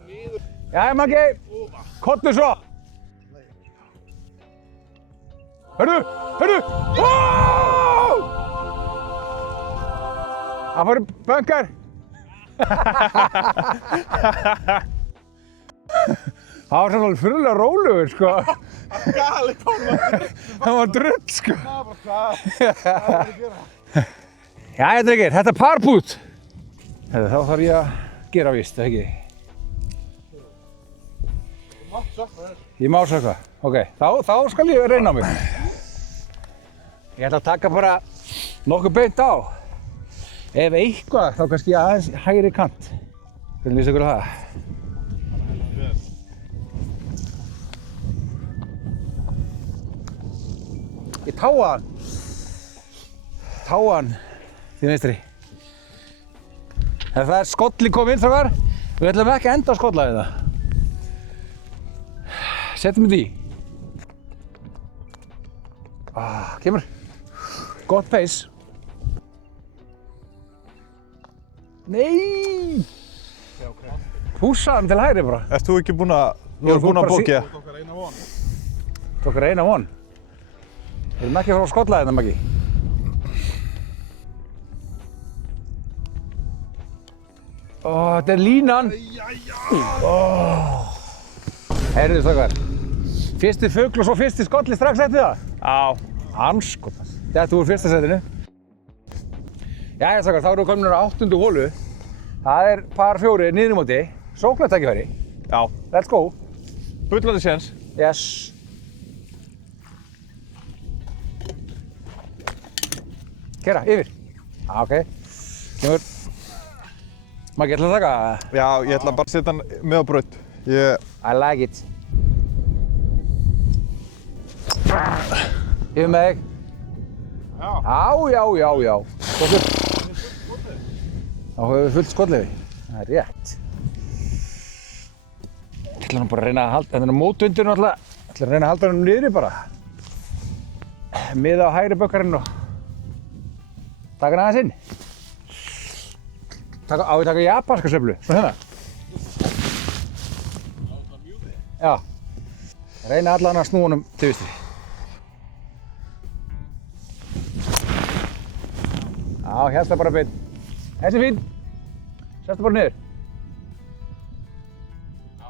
Jæja, Maggi. Komdu svo. Hörðu! Ó! Það fór bönkar. Það var svona alveg fyrirlega rólegur, sko. Gali tónum. Það var drull, sko. Það var bara hvað er að gera? Jæja, drengir, þetta er parbút. Þá þarf ég að gera víst, eða ekki? Þú mátt sökka þér. Ég má sökka. Ok, þá skal ég reyna á mig. Ég ætla að taka bara nokkuð beint á. Ef eitthvað, þá kannski aðeins hægri kant. Hvernig líst ykkur á það? Ég táa hann. Táa hann til vinstri. En það er skolli komið inn, strákar. Við ætlum ekki að enda að skolla þetta. Setjum þetta í. Kemur. Gott pace. Nei! Pússa hann til hægri bara. Ert þú ekki búinn að, nú er búinn að bókja? Þú okkar eina von. Tók eina von. Við erum ekki að fara að skolla þetta, Maggi. Þetta er línan. Heyrðu, strákar. Fyrsti fugl og svo fyrsti skolli strax eftir það. Já. Andskotans. Þetta úr fyrsta setinu. Jæja, strákar, þá erum við komin á 8. holu. Það er par 4 niður í móti. Sóknartækifæri. Já. Let's go. Bullandi séns. Yes. Kera, yfir. Ok. Kemur. Maggi, ætla að taka? Já, ég ætla bara að setja hann með á braut. I like it. Yfir með þig. Já. Já. Skottur. Þá höfum við fullt skotleyfi. Það er rétt. Ég ætla nú bara að reyna að halda, þetta er mótundinu alltaf. Ég ætla að reyna að halda hann niðri bara. Miða á hægri bökkarinn og taka hann aðeins inn. Á ég að taka japanska sveiflu, svona hérna. Já. Reyna allan að snúa honum til vinstri. Já, hérna bara beinn. Þessi er fín. Sestu bara niður.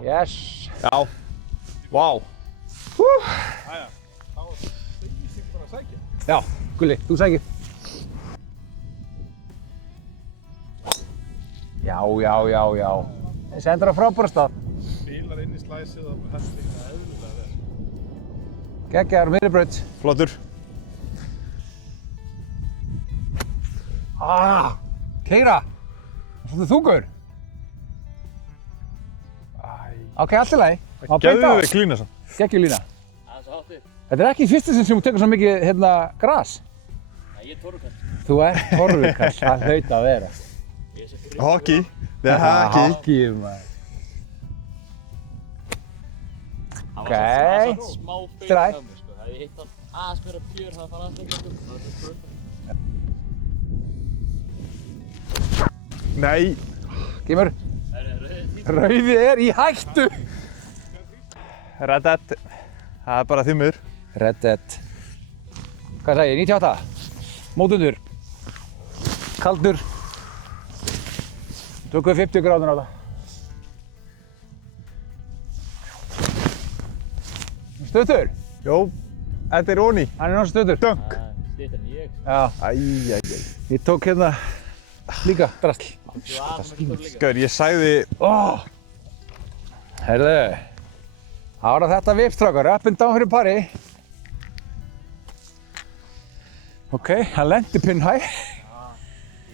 Yes. Já. Vá. Æja, þá segist ég bara að sækja. Já, Gulli, þú sækir. Já. Ég sendur á frábæra stað. Bílar inn í slæsið og þetta er eðlilega vel. Geggjaður, miðri braut. Flottur. Keyra. Svolítið þungur. Ok, allt í lagi. Geðveikt lína samt. Geggjulína. Aðeins að hátti. Þetta er ekki í fyrsta sinn sem þú tekur svo mikið gras. Nei, ég er torrukall. Þú ert torfukall, það hlaut að vera. Ég sé fyrir. Hockey. Það er hockey. Hockey, maður. Það Ok. var svona smá feil Dræ. hjá mér, sko. Hefði ég hitt hann aðeins meira fjör, það fara aðeins lengur, sko. Það var svo Nei. Kemur. Rauði er í hættu. Red Dead. Það er bara því miður. Red Dead. Hvað sagði ég? 98. Mótundur. Kaldur. Tökum við 50 gráður á það. Stuttur. Jó. Þetta er Oni. Hann er náttúrulega stuttur. Dunk. Stýtt en ég. Já. Ég tók hérna líka drasl. Þú aðeins með stór líka. Gaur, ég sagði... Heyrðu. Ára þetta vipstrákar, up and down fyrir pari. Ok, hann lendi pinn hæ. Ég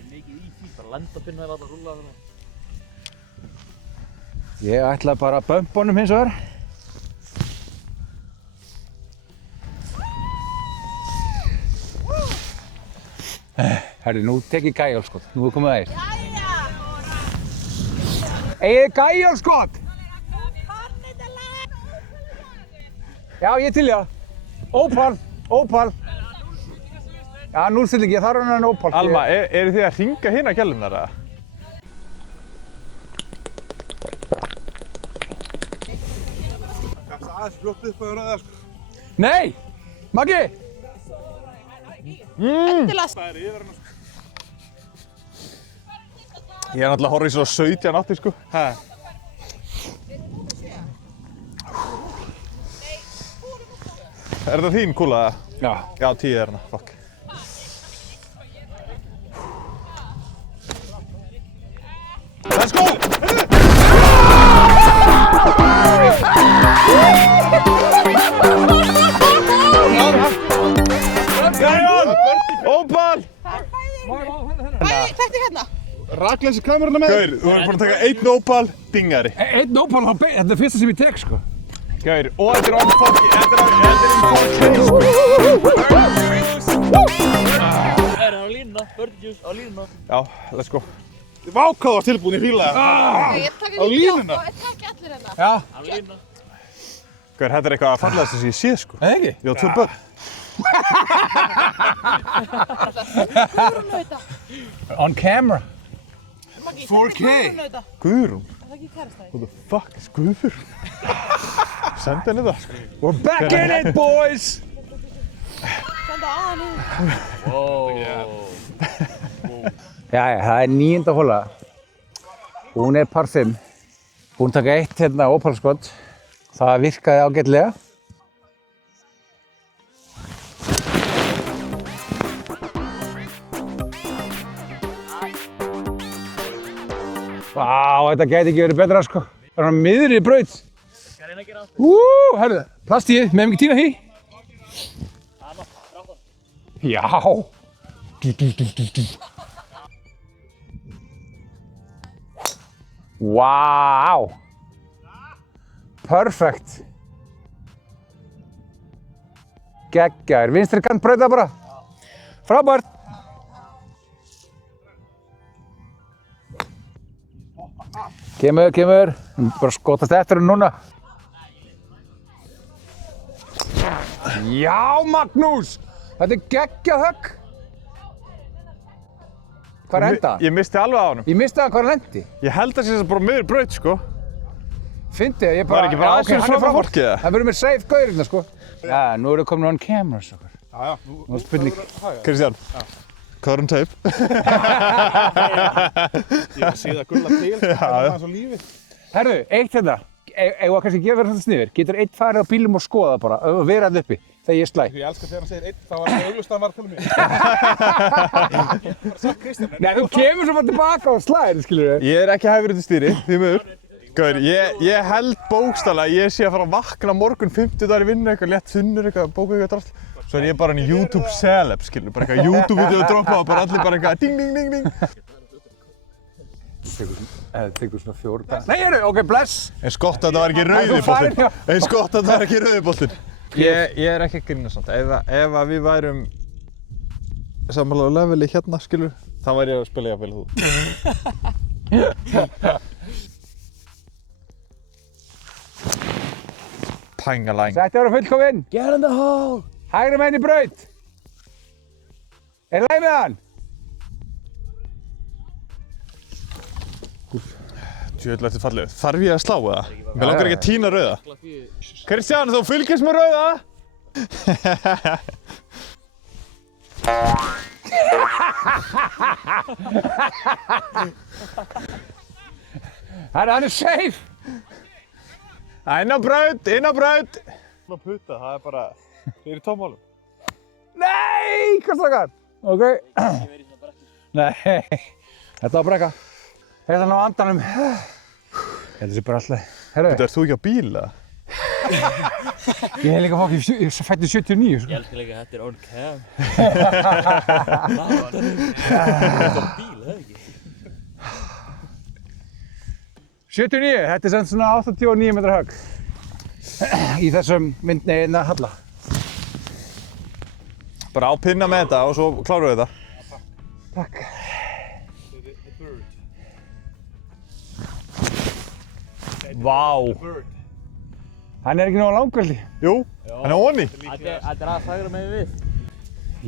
er mikið í því, bara lendapinna er alltaf rúlað þarna. Ég ætla bara að bumpa honum hins vegar. Herri, nú tek ég gæjálskot. Nú er komið aðeins. Eigið gæjálskot! Já, ég til já. Ópal. Já, núlstilling, ég þarf hann ópal. Alma, eru þið að hringa hina gælurnar eða? Gafst aðeins fljótt upp að rauða, sko. Nei! Maggi! Endilega. Það er yfir hann, sko. Ég er náttúrulega horfið svo 17 átti, sko. Hæ? Er þetta þín kúla? Já. Já, 10 er hana, fuck. Let's go! Gæjón! Ópal! Þetta hérna. Rakleysi kameruna með. Gaur, þú erum búin að taka 1 ópal, dingari. Einn ópal, þetta er fyrsta sem ég tek, sko. Gaur, og þetta er on fucking, þetta er in 4K, sko. Það er á línuna, Birdie Juice á línuna. Já, let's go. Vá hvað þú varst tilbúin í fíla. Ég taka Á línuna? Ég taka allir hérna. Já. Á línuna. Gaur, þetta er eitthvað að fallegast sem ég sé, sko. Eða ekki? Ég á 2 börn. On camera. 4K. Guðrún. Er það ekki kærastæði? What the fuck is Guður? Sendi henni það, sko. We're back in it, boys! Senda á hann. Jæja, það er 9. hóla. Hún er par 5. Hún taka 1 hérna ópalskott. Það virkaði ágætlega. Vá, þetta gæti ekki verið betra, sko. Það er á miðri braut. Skal reyna að gera aftur? Herðu, plastíð, með ekki tína því? Já. Vá. Perfect. Geggjaður, vinstri kant brauta bara. Frábært. Kemur. Bara skotast eftir henni núna. Já, Magnús! Þetta er geggjað högg. Hvað er enda? Ég misti alveg á honum. Ég misti það hvað hann lendi. Ég held að það bara miður braut, sko. Fyndi það, ég bara... Var ekki bara já, aðeins hann er fram frábær. fólkið, eða? Það verður mér safe gaurinn, sko. Já, nú erum við komin on camera, sko. Já, Nú er spurning. Kristján, hvað er um tape? Ég var síðan að gulla til. Það er eins og lífið. Herðu, eitt hérna. Ef að kannski gefa þér þetta sniður, getur einn farið á bílum og skoða bara, og vera hann uppi, þegar ég slæ. Ég elska þegar hann segir einn, þá var það auglust að hann var að tala um mig. Sagt Kristján. Nei, þú kemur svo bara tilbaka og slæðir, skilur við. Ég er ekki hægur út í stýri, því miður. Gaur, ég held bókstaflega að ég sé að fara að vakna morgun 50 dagar í vinnu, eitthvað létt þunnur, eitthvað bóka eitthvað drasl. Svo er ég bara en YouTube celeb, skilur, bara eitthvað YouTube-vídeó að droppa og bara allir bara eitthvað ding, ding, ding, ding. Tekur svona 4 dagar. Nei, heyrðu, ok, bless. Eins gott að það var ekki rauði boltinn. Eins gott að það var ekki rauði boltinn. Ég er ekki að grínast samt. Ef að við værum samanlega á leveli hérna, skilur, þá væri ég að spila jafnvel þú. Pængalæng. Sætti ára fullkominn. Get in the hole. Hægri menn í braut. Er leið með hann? Djöfull ertu fallegur. Þarf ég að slá eða? Mér langar ekki að tína rauða. Kristján, þú fylgist með rauða? Hann er safe. Inn á braut, inn á braut. Ná putta, það er bara, þið eru í tómálum. Nei, hvað strákar? Ok. Nei, þetta var brekka. Hérna ná andanum. Þetta sé bara alltaf. Herru, Ert þú ekki á bíl eða? ég hef líka fokkið, ég fætti 79, sko. Ég elskar líka að þetta er on cam. Þetta er bíl, eða ekki? 79, þetta er sem svona 89 metra högg. Í þessum myndni einna halla. Bara á pinna með þetta og svo klárum við þetta. Takk. Vá. Hann er ekki nógu langveldi. Jú, hann er onni. Þetta er að fagra með við.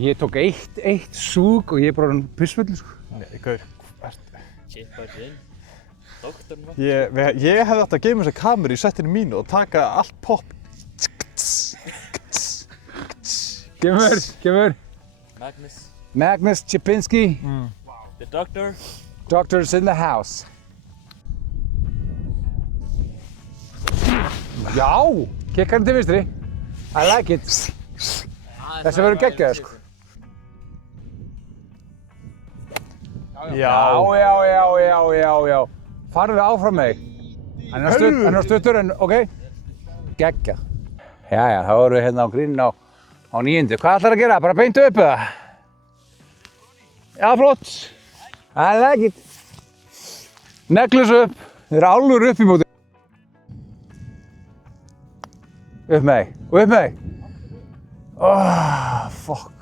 Ég tók eitt súg og ég er bara hann pissfull, sko. Nei, gaur. Shit, bara þessi inn. Doktorn var. Ég hefði átt að geima þessa kameru í settinu mínu og taka allt pop. Kemur. Magnus. Magnus Chipinski. The Doctor. Doctor's in the house. Já, kikkar hann til vinstri. I like it. Þessi verður geggjað, sko. Já. Farðu áfram með þig. Hann er stuttur en, ok. Geggjað. Jæja, þá erum við hérna á gríninu á 9. Hvað ætlar að gera? Bara beint upp eða? Já, flott. I like it. Neglus upp. Þeir eru álur upp í móti. Upp með þig. Og upp með þig. Fuck.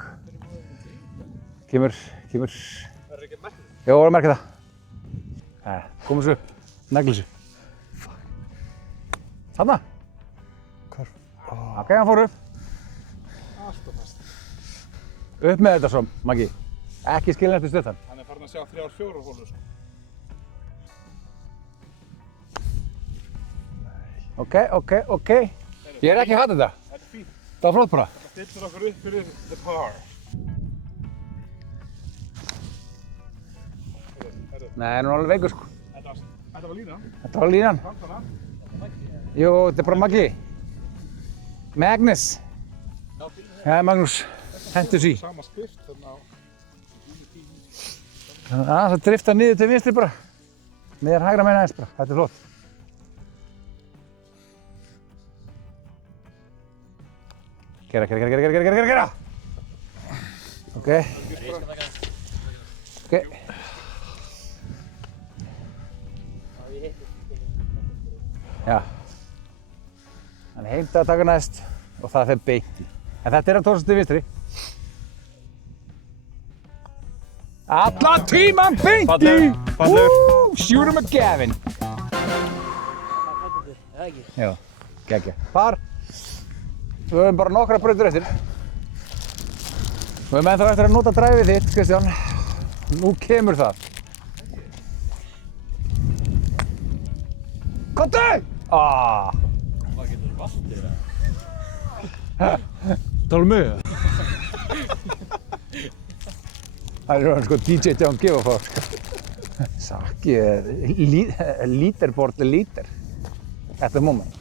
Kemur. Það ekki merkið. Já, voru að merka það. Komum svo upp. Neglus upp. Þarna. Hvar? Ok, hann fór upp. Allt og fast. Upp með þetta svo, Maggi. Ekki skilja eftir stuttan. Hann er farin að sjá 3-4 hólur, sko. Ok. Ég er ekki að hata þetta. Þetta er fínt. Það var flott bara. Það stillir okkur upp fyrir the par. Nei, hann er alveg veikur, sko. Þetta var línan. Þetta var línan. Haldana. Jú, þetta er bara Maggi. Magnus. Já, Magnús. Hentu sí. Sama skrift þarna á. Það drifta niður til vinstri bara. Niður hægra megin aðeins bara. Þetta er flott. Gera. Ok. Já. Hann heimta að taka næst og það fer beint í. En þetta er að tókast til vinstri. Allan tíman beint í! Fallegur. Shoot him a Gavin. Já, geggja. Par. Við höfum bara nokkra brautir eftir. Við höfum ennþá eftir að nota dræfið þitt, Kristján. Nú kemur það. Komdu! Hvað getur þú valtið það? Tala mig. Það er sko DJ don't give a fuck. Sakki er leaderboard leader at the moment.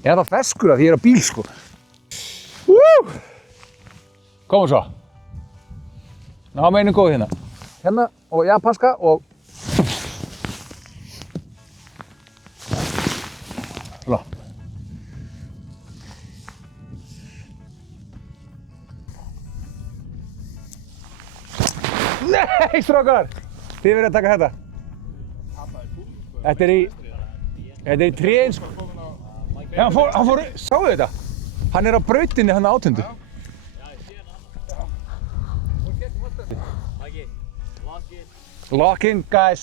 Ég er það feskur að því ég er á bíl sko. Komum svo. Náum einu góð hérna. Hérna og japanska og Slá. Nei, strákar! Þið verður að taka þetta. Þetta er í trén sko. Já, hann fór, sáu þetta? Hann er á brautinni hann á 8. Lock in, guys.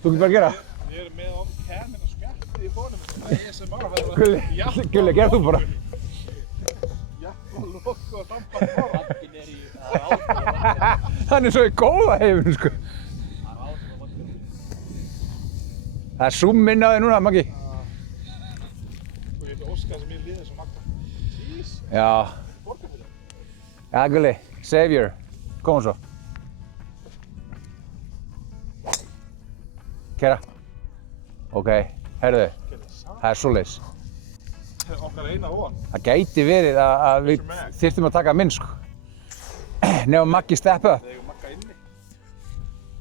Þú getur bara að gera. Ég er með on cam og skemmtið í fónum. Það er sem bara Gulli, gerð þú bara. Jafnvel lokk og þampa fór. Bakkinn er í ástæða. Hann er svo í góða heiminu, sko. Það er zoom inn á þig núna, Maggi. Og ég ætla óskað sem ég liði svo magna. Jeez. Já. Já, Gulli. Savior. Komum svo. Kæra. Ok, herðu. Það er svoleiðis. Okkar eina von. Það gæti verið að við þyrftum að taka minn, sko. Nefnum Maggi steppa upp. Þegar ég magga inni.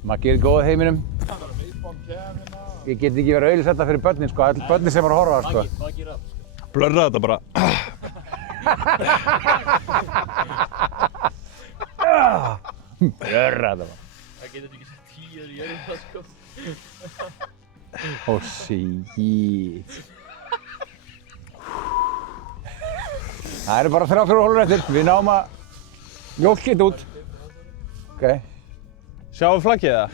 Maggi er góð heiminum. Það er með on cam hérna. Ég get ekki verið að auðlýsa fyrir börnin, sko. All börnin sem eru að horfa, sko. Hvað gerir það? Blurra þetta bara. Blurra þetta bara. Það getur ekki sett 10 í jörgum það sko. Oh shit. Það eru bara 3-4 hólur eftir. Við náum að mjólka þetta út. Ok. Sjáum við flaggið það?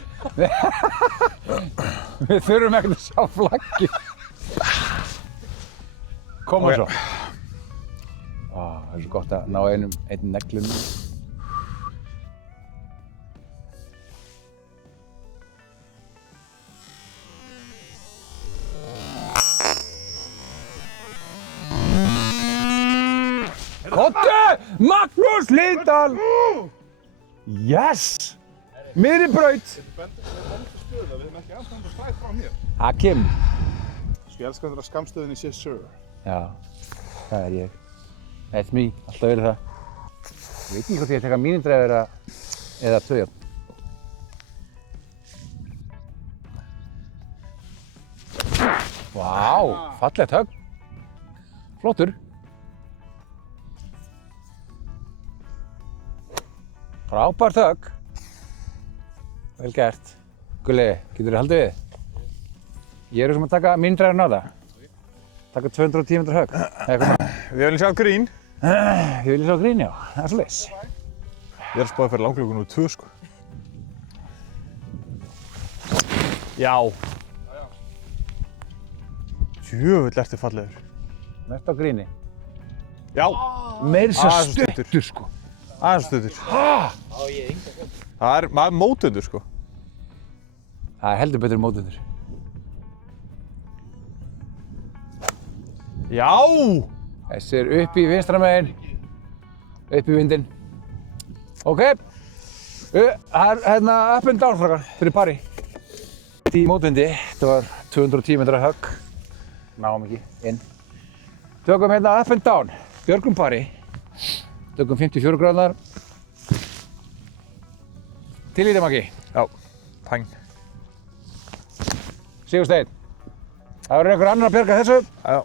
Við þurfum ekkert að sjá flaggið. Komum svo. Það er svo gott að ná einn neglunum. Kottu! Magnús Líndal! Yes! Miðri braut. Stöðu, við höfum ekki anstæðan stræt frá mér. Hakim. Sko, ég elskar þetta skamstöðinni sé sir. Já, það er ég. That's me, alltaf verið það. Ég veit ekki hvort ég teka mínindræður eða 2 járn. Vá, fallegt högg. Flottur. Frábært högg. Vel gert. Gulli, getur þið haldið við? Ég er sem að taka mínindræðurinn á það. Taka 210 metrar högg. Við viljum sjá grín. Ég vil sjá grín, já. Það er svoleiðis. Ég er að spáði fyrir langklukku nr. 2 sko. Já. Djöfull ertu fallegur. Mest á gríni. Já. Meira sér Aðeins stuttur, sko. Aðeins stuttur. Það er maður mótundur sko. Það er heldur betur mótundur. Já. Þessi er upp í vinstra megin. Upp í vindinn. Ok. Það er hérna up and down frakar fyrir pari. Í mótvindi. Þetta var 210 metrar högg. Náum ekki inn. Tökum hérna up and down. Björgum pari. Tökum 54 gráðnar. Til í þeim ekki. Já. Pang. Sigursteinn. Það verður einhver annar að bjarga þessu. Já.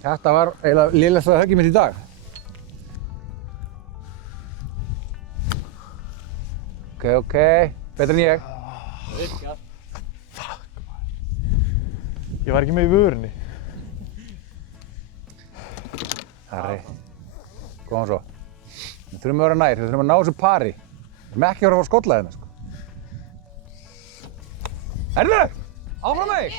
Þetta var eiginlega lélegasta höggið mitt í dag. Ok. Betur en ég. Ég var ekki með í vörinni. Harry. Góðan svo. Við þurfum að vera nær, við þurfum að ná þessu pari. Við þurfum ekki að vera að fara að skolla hérna, sko. Herðu! Áfram með þig!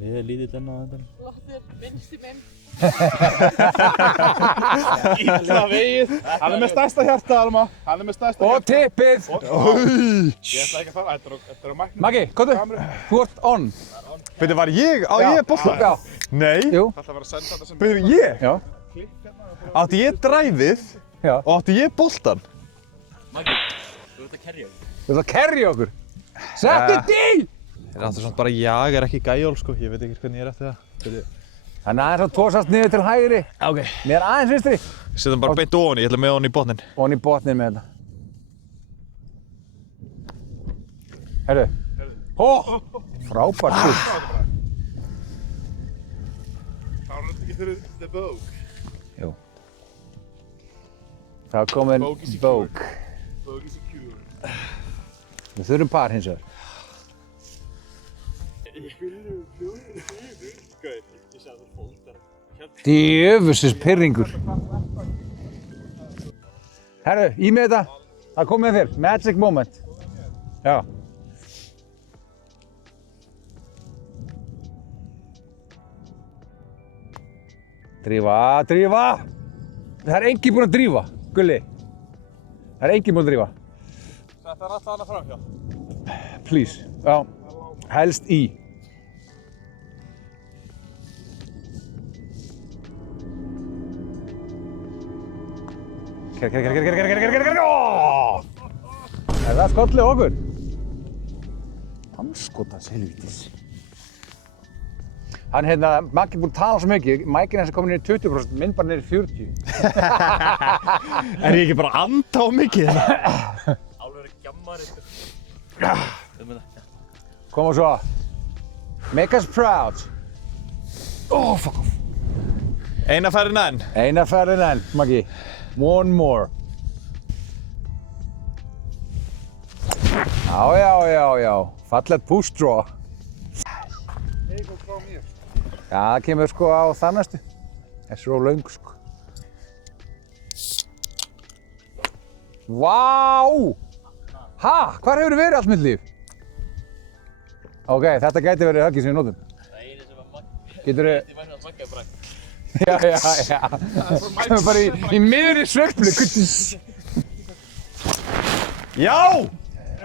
Við erum lítill enn á þetta. Flottur, minnsti minn. Ítla vegið. Hann er með stærsta hjarta, Alma. Hann er með stærsta Og hjarta. tippið! Ég ætla ekki að fara. Þetta er á mæknum. Maggi, komdu! Þú ert on. Veitu, var ég? Á ég boltan? Já. Nei. Jú. Það ætla að vera að senda þetta sem... Veitu, ég? Já. Átti ég dræfið Já. og átti ég boltan? Maggi, þú ert að kerja okkur. Þú ert að kerja okkur. Settu til! Það er alltaf svona bara jag er ekki gæjól sko. Ég veit ekki hvernig ég er eftir það. Þannig aðeins að tósast niður til hægri. Ok. Mér aðeins vinstri. Setjum bara beint ofan í, ég ætla með ofan í botnin. Og í botnin með þetta. Herru. Hó! Frábært skutt. Það var ekki fyrir the bogue. Jú. Það er komin Bogey secure. bók. Bogey secure. Við þurfum par hins vegar. Djöfusins pirringur. Herru, í með þetta. Það kom með þér. Magic moment. Já. Drífa, drífa! Það er enginn búinn að drífa, Gulli. Það er enginn búinn að drífa. Þetta er alltaf annað framhjá. Please. Já. Helst í. Ker. Er það skollið okkur? Andskotans helvítis. Hann hérna, Maggi er búinn að tala svo mikið, mækinn hans er komin niður í 20%, minn bara niður í 40. Er ég ekki bara að anda á mikið? Alveg gjammari. Koma svo. Make us proud. Oh, fuck off. Eina ferðin enn. Eina ferðin enn, Maggi. One more. Já. Fallegt push draw. Eitthvað frá mér. Já, það kemur sko á það næstu. Þessi er of löng, sko. Vá! Ha? Hvar hefur verið allt mitt líf? Ok, þetta gæti verið höggið sem við notum. Það eini sem var Maggi. Geturðu... Ég væri að Maggi að brak. Já. Kemur bara í miðri sveiflu. Já!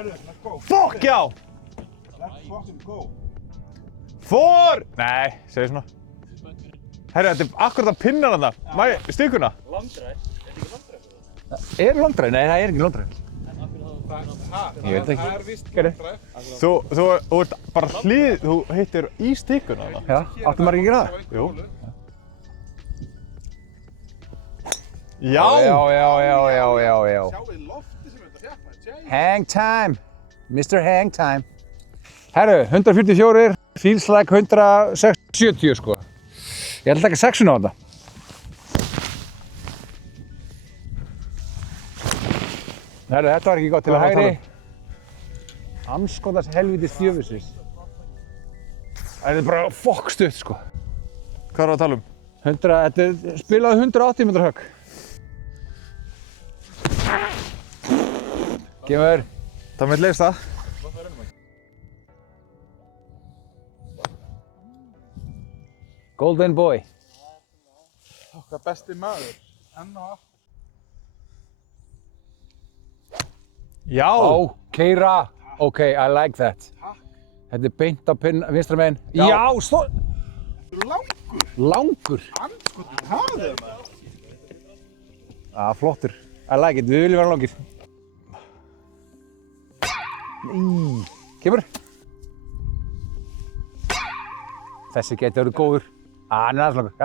Let's go. Fokk já! Let's fucking go. For! Nei, segðu svona. Herru, þetta er akkurat að pinna hana. Stikuna. Langdræð. Er longdræð? Nei, það er ekki longdræð. Ég veit ekki. Það víst longdræð. Þú ert bara hlið, þú hittir í stikuna hana. Já, áttum maður ekki að gera það? Jú. Já! Já. Sjáu lofti sem þetta fjall maður. Hang time. Mr. Hang time. Herru, 144, feels like 170 sko. Ég ætla að taka 6 á þetta. Herru, þetta var ekki gott til að hægri. Anskotans helvítis djöfisins. Þetta er bara fokkstutt sko. Hvað er það að tala um? Þetta er spilað 180 metra högg. Gefur. Það með leist það. Golden boy. Okkar besti maður. Enn og aftur. Já! Keira. Ok, I like that. Þetta er beint á vinstra megin. Já, stóð. Þú eru langur. Langur. Andskotin hafið það maður. Flottur. I like it, við viljum vera langir. Kemur. Þessi geti verið góður. Hann er aðeins langur.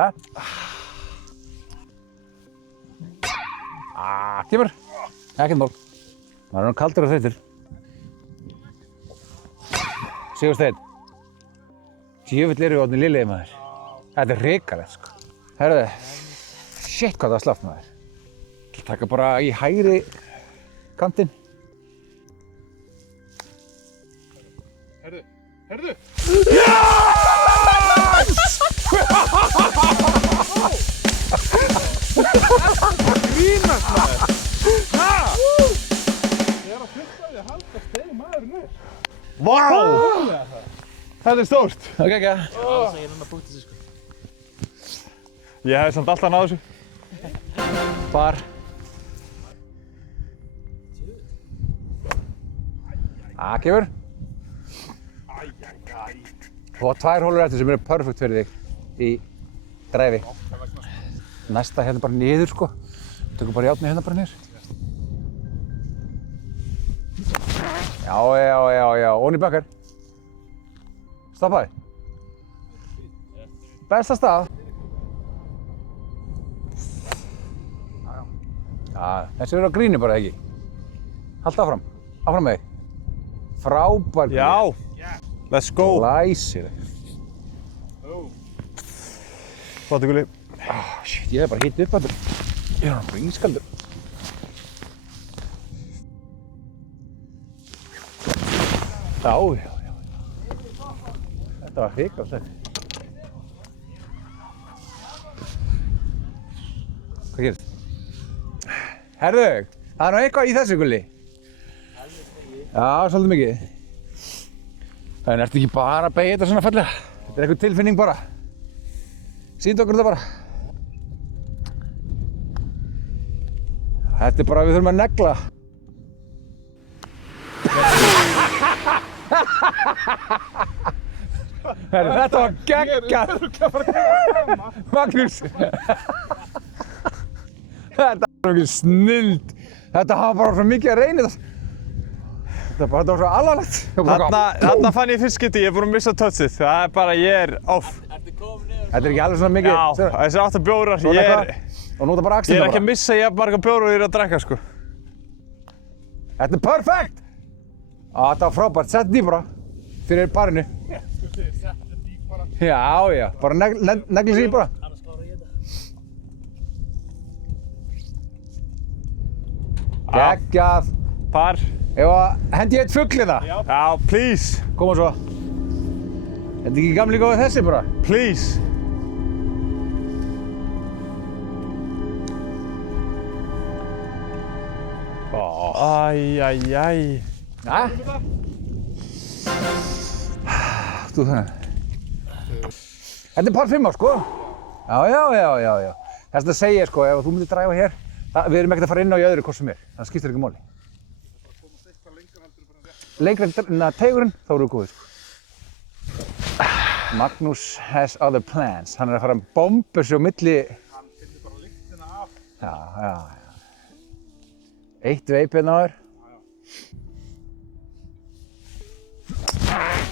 Kemur. Ekkert mál. Það er nú kaldur og þreytur. Sigursteinn. Djöfull eru við orðnir liðlegir maður. Þetta er hrikalegt sko. Herðu. Shit hvað það var slaft maður. Ég ætla að taka bara í hægri kantinn. Herðu. Grínast maður. Hæ? Ég er að fullta því að halda steig maðurinn upp. Vá! Þetta er stórt. Ok. Það er það ég er að búti þessu sko. Ég hef samt alltaf náð þessu. Bar. Kemur. Og 2 hólur eftir sem eru perfect fyrir þig í dræfi. Næsta hérna bara niður sko. Tökum bara járnið hérna bara niður. Já. Ón í bakkar. Stoppaði. Besta stað. Þessi eru á gríni bara ekki. Haltu áfram. Áfram með þig. Frábær. Já! Let's go! Glæsir. Flottu gulli. Shit, ég hef bara hitt upp aftur. Ég er bara ískaldur. Já. Þetta var hrikalegt. Hvað gerist? Herðu, það er nú eitthvað í þessu gulli. Já, svolítið mikið. En ertu ekki bara að beygja þetta svona fallega? Þetta er eitthvað tilfinning bara. Sýndu okkur þetta bara. Þetta er bara við þurfum að negla. Þetta var geggjað. Magnús. Þetta var mikið snilld. Þetta hafa bara svo mikið að reyna þetta. Þetta var svo alvarlegt. Þarna fann ég fyrst skipti, ég er búinn að missa touchið. Það er bara, ég er off. Ertu komin niður? Þetta er ekki alveg svona mikið. Já, þessi 8 bjórar, Svona ég eitthvað. Og nú er það bara er axlina ekki að missa jafn marga bjórar og ég er að drekka sko. Þetta er perfekt! Þetta var frábært. Sett þetta í bara. Fyrir barinu. Já. Bara negli sér í bara. Annars klára ég þetta. Geggjað. Par. Ef að hendi ég eitt fugl í það. Já, please. Koma svo. Þetta er ekki gamli góðið þessi bara. Please. Æ. Næ? Þú þannig. Þetta er par 5 sko. Já. Þess að segja sko, ef þú myndir dræfa hér, við erum ekkert að fara inn á í öðru hvort sem er. Það skiptir ekki máli. Lengra en teigurinn, þá erum við góðir sko. Magnús has other plans. Hann að fara að bomba sig á milli. Hann finnir bara lyktina af. Já. Eitt veip hérna á þér.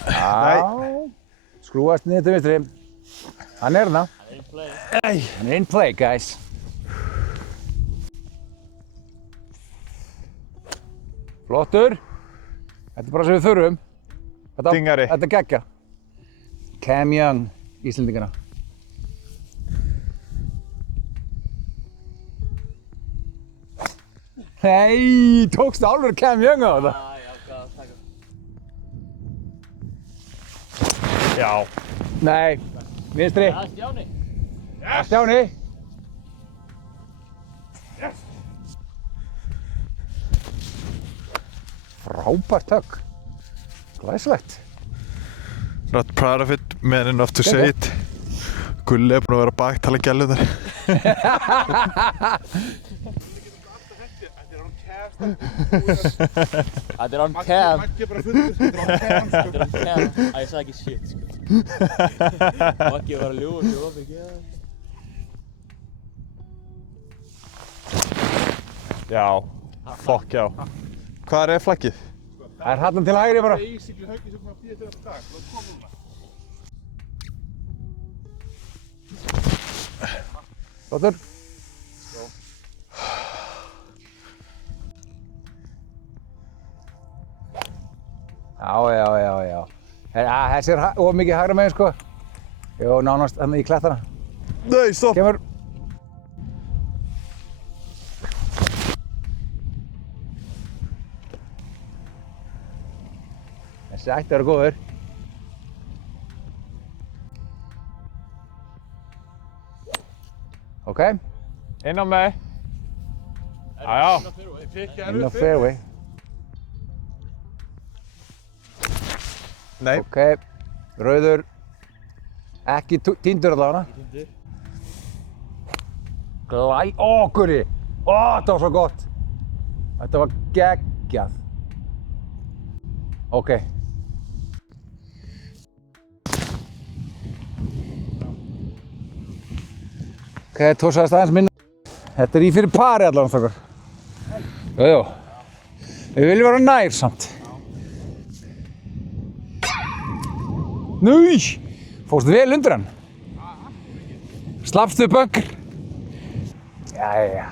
Já. Skrúast niður til vinstri. Hann er hérna. Hann er in play, guys. Flottur. Þetta er bara sem við þurfum. Dingari. Þetta er geggja. Cam Young, Íslendingana. Nei, tókstu alveg Cam Young á þetta? Já, hvað að taka? Já. Nei, vinstri. Það er Stjáni. Stjáni. Frábært högg. Glæsilegt. Not proud of it, man enough to say it. Gulli er búinn að vera að baktala gælunar. Þetta er on cam. Maggi er bara fullur. Þetta er on cam, sko. Þetta er on cam. Æ, ég sagði ekki shit, sko. Maggi var að ljúga mjög mikið. Já. Fokk já. Hvað er flaggið? Það er hallan til hægri bara. Basically höggið sem maður býðir til þetta dag. Það kom núna. Flottur. Já. Þessi er of mikið hægra megin, sko. Jó, nánast þannig í klettana. Nei, stopp! Kemur. Þessi ætti að vera góður. Ok, Inn á mig. Já. inn á fairway. Nei. Ok, rauður. Ekki týndur allavega. Ó, Guri! Ó, þetta var svo gott. Þetta var geggjað. Ok. Ok, tósaðist aðeins minna. Þetta er í fyrir pari allavega, stokkar. Jú. Við viljum vera nær samt. Núi! Fórstu vel undir hann? Slappstu bunker? Jæja.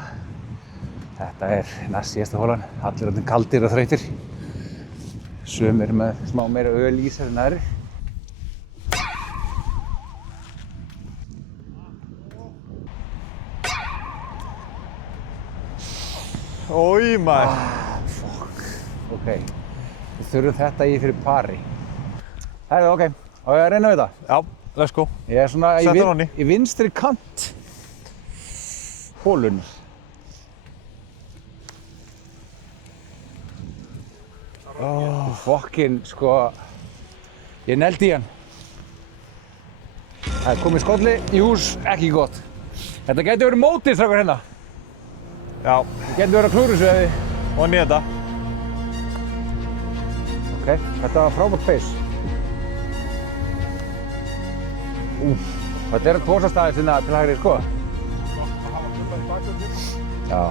Þetta er næst síðasta holan. Allir orðnir kaldir og þreytir. Sumir með smá meira öl í sér en aðrir. Ói, maður. Ok. Við þurfum þetta í fyrir pari. Herðu, ok. Á ég að reyna við þetta? Já, let's go. Ég er svona Settu hann í. í vinstri kant hólunnar. Fokkin, sko, ég neldi í hann. Það er komið skolli í hús, ekki gott. Þetta getur verið mótið, strákar hérna. Já. Þetta getur verið að klúra þessu ef við... Og nýta. Ok, þetta var frábært pace. Þetta er tósastæði sinna til hægri, sko. Já.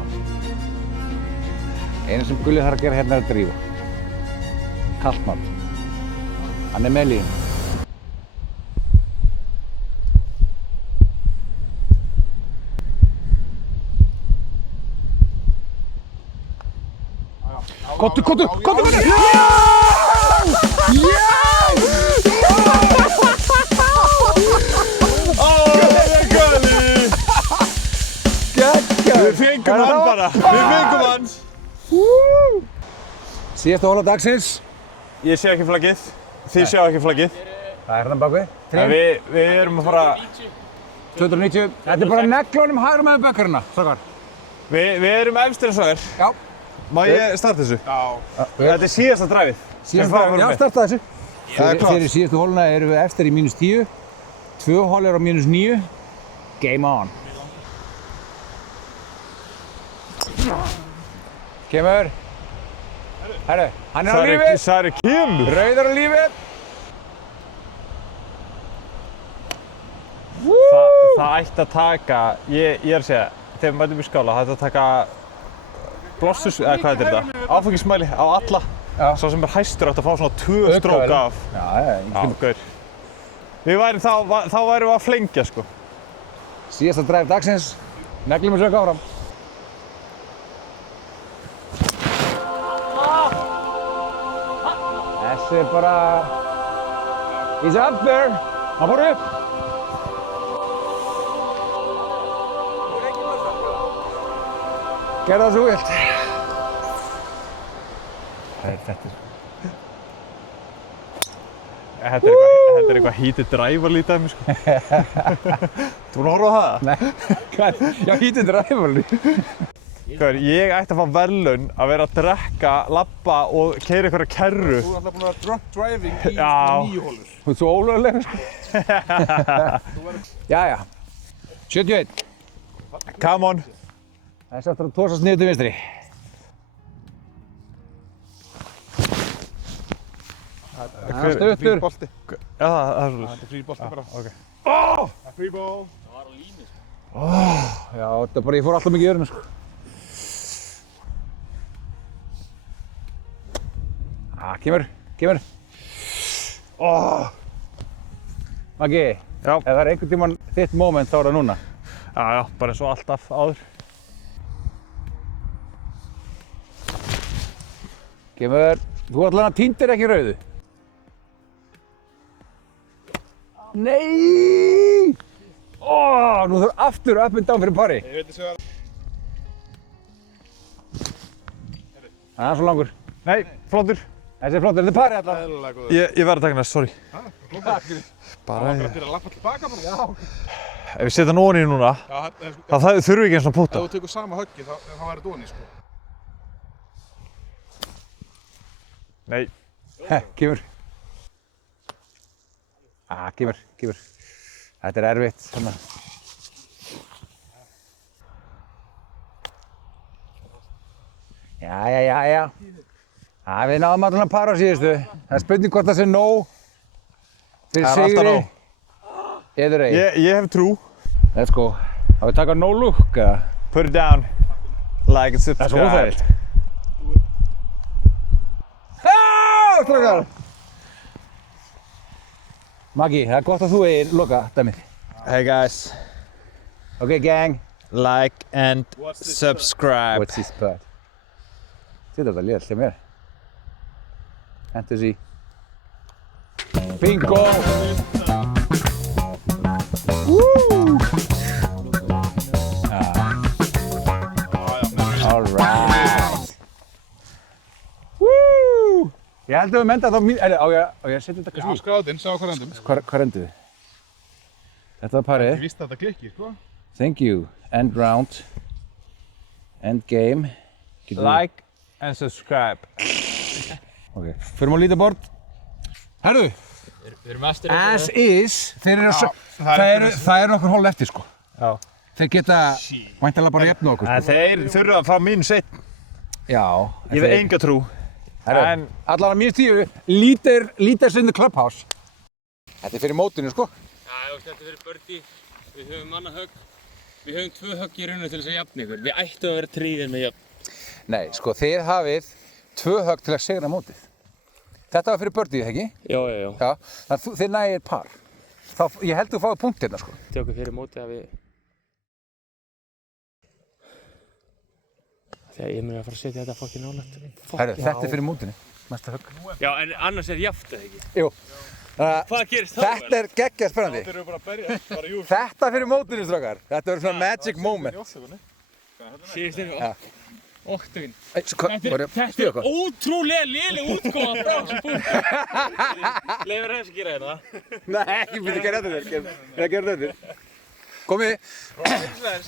Einu sem Gulli þarf að gera hérna er að drífa. Kalt mat. Hann er með líðin. Kottu! Já! Við fengum hann bara. Við fengum hann. Síðasta hóla dagsins. Ég sé ekki flaggið. Þið sjá ekki flaggið. Það er hérna bakvið. En við erum að fara... 290. Þetta er bara neglunum hægra með bökkarina, strákar. Við erum efstir en svo er. Já. Má ég starta þessu? Já. Þetta er síðasta dræfið. Síðasta dræfið. Já, starta þessu. Það er klart. Fyrir síðastu hóluna erum við efstir í -10. 2 hól eru á -9. Game on. Kemur. Herru, hann er á lífi. Sari kemur. Rauður á lífi. það ætti að taka, ég er að segja, þegar við mætum í skála, það ætti að taka blossus, eða hvað heitir þetta? Áfengismæli á alla. Já. Sá sem hæstur átti að fá svona 2 strók af. Já, gaur. Við værum þá værum við að flengja, sko. Síðasta drive dagsins. Neglum við sög áfram. Þessi er bara... He's up there. Hann fór upp. Gerðu það svo vilt. Þetta er eitthvað heated rival í dæmi, sko. Þú búinn að horfa á það? Nei, hvað? Já, heated rival. Gaur, ég ætti að fá verðlaun að vera að drekka, labba og keyra einhverja kerru. Þú er alltaf búinn að vera drunk driving í Já. 9 hólur. Þú ert svo ólögulegur, sko. Jæja. 71. Come on. Þessi aftur að tósast niður til vinstri. Stuttur. Free bolti. Já, það er svolítið. Þetta er free bolti bara. Ok. Free ball. Já, þetta bara, ég fór alltaf mikið í örinu, sko. Kemur. Maggi, Já. ef það er einhvern tímann þitt moment þá er það núna. Já, bara eins og alltaf áður. Kemur, þú allan týndir ekki rauðu. Nei! Nú þarf aftur up and down fyrir pari. Ég veit þessu að... Það er svo langur. Nei, flottur. Þessi er flottur, þetta er pari allan. Eðlilega góður. Ég verð að taka næst, sorry. Bara að lappa tilbaka bara. Já. Ef við setja hann ofan í núna, Já, þá þurfum við ekki eins og að ef púta. þú tekur sama höggi þá væri þetta ofan í, sko. Nei. Kemur. Kemur. Þetta er erfitt. Svona. Jæja. Við náðum allan að para á síðustu. Það er spurning hvort það sé nóg fyrir Það er alltaf sigri. nóg. Eður ei. Ég hef trú. Let's go. Á við taka no look, eða? Put it down. Like and Það er svo subscribe. óþægilegt. Strákar! Maggi, það er gott að þú eigir loka dæmið. Hey guys, Ok, gang. like and subscribe. What's this part? Þetta er þetta létt hjá mér. Hentu þessi. Bingo! Woo! All right. Woo! Ég held að við menda þá mín... Á ég að setja þetta Já, kannski í? skráðinn, sjá hvað endum. Hvað endur við? Þetta var Ég parið. víst að þetta klikki, sko. Thank you. End round. End game. Like and subscribe. Ok, förum á leaderboard. Herru, Við erum mestir as is, þeir eru það eru nokkur hól eftir, sko. Já. Þeir geta væntanlega bara jafna okkur, sko. Þeir þurfa að fá -1. Já. Ég hef enga trú. Herru, En- allan að -10, leaders in the clubhouse. Þetta er fyrir mótinu, sko. Já, þetta er fyrir birdie. Við höfum annað högg. Við höfum 2 högg í rauninu til þess að jafna ykkur. Við ættum að vera tríðir með jafn. Nei, sko, þið hafið 2 högg til að sigra mótið. Þetta var fyrir birdie, ekki? Já. Já. Þannig að þið nægir par. Ég held þú fáið punkt hérna, sko. Tökum fyrir mótið að við... Þegar ég muni að fara að setja þetta fokkin nálægt. Herru, þetta er fyrir mótinu. Næsta högg. Já, en annars er jafnt eða ekki? Jú. Hvað gerist þá? Þetta er geggjað spennandi. Þeir eru bara að berja, bara jú. Þetta fyrir mótinu, strákar. Þetta verður svona magic moment. Síðust einu. Já. Óttuginn. Þetta er ótrúlega léleg útgáfa frá þessum punktum. Leifur hans að gera þetta. Nei, ekki byrja að gera þetta. Gera þetta. Komið.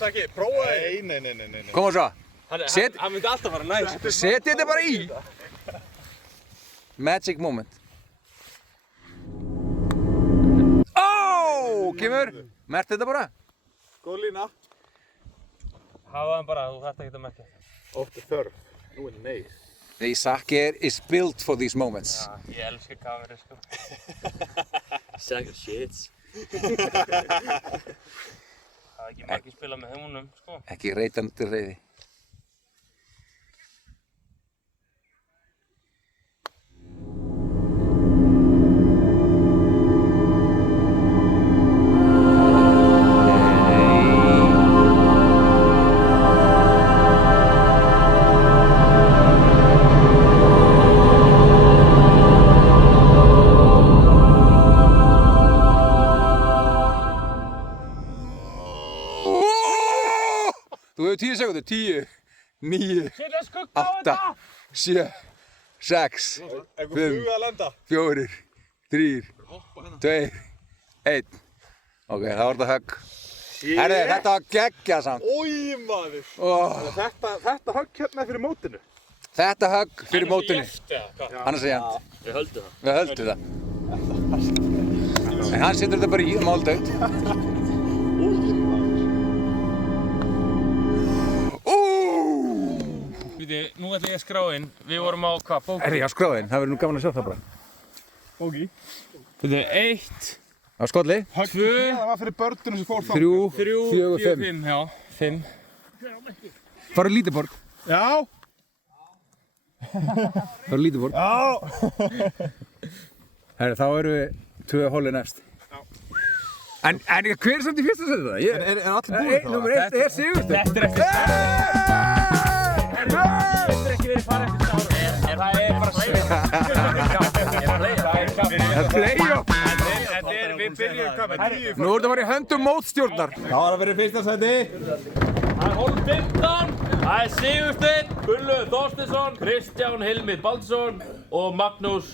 Saki, prófaði. Nei. Koma svo. Hann Set- myndi alltaf fara næst. Setið þetta bara í. Magic moment. Kemur. Mert þetta bara. Góð lína. Hafa hann bara, þú þarft ekki að merkja. Off the third. Nú er nei. The sake is built for these moments. Ég elska kamerið, sko. Second shits. er ekki margir spila með honum, sko. Ekki reytandi reiði. Þú hefur 10 sekundur. 10, 9, 8, 7, 6, 5, 4, 3, 2, 1. Ok, það var þetta högg. Herri, þetta var geggjað samt. Ói maður! Þetta högg hérna fyrir mótinu. Þetta högg fyrir mótinu. Annars er jæmt. Við höldum það. Við höldum það. En hann setur þetta bara í máldautt. Nú ætla ég að skrá inn. Við vorum á hvað? Bóki? Herri, á skráðinn. Það verður nú gaman að sjá það bara. Bóki. 1, Á skolli. 2, Það var fyrir börnunum sem fór þá. 3, 3, 4, 5. 5, já. 5. Farðu lítið borð. Já. Farðu lítið borð. Já. Herri, þá erum við 2 holið næst. En hver er samt í fyrsta setið það? Er allir búin þá? Númer 1 er Sigursteinn. Þetta er ekki verið fara eftir stáru. Það er bara Það er play-off. Við byrjum hvað með 10. Nú er þetta bara í höndum mótstjórnar. Það var að vera í fyrsta sæti. Það er hólf 15. Það er Sigursteinn, Gullu Þorsteinsson, Kristján Hilmir Baldsson og Magnús.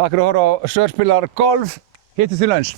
Takk fyrir að horfa á Sör spilar golf. Hittist til launch.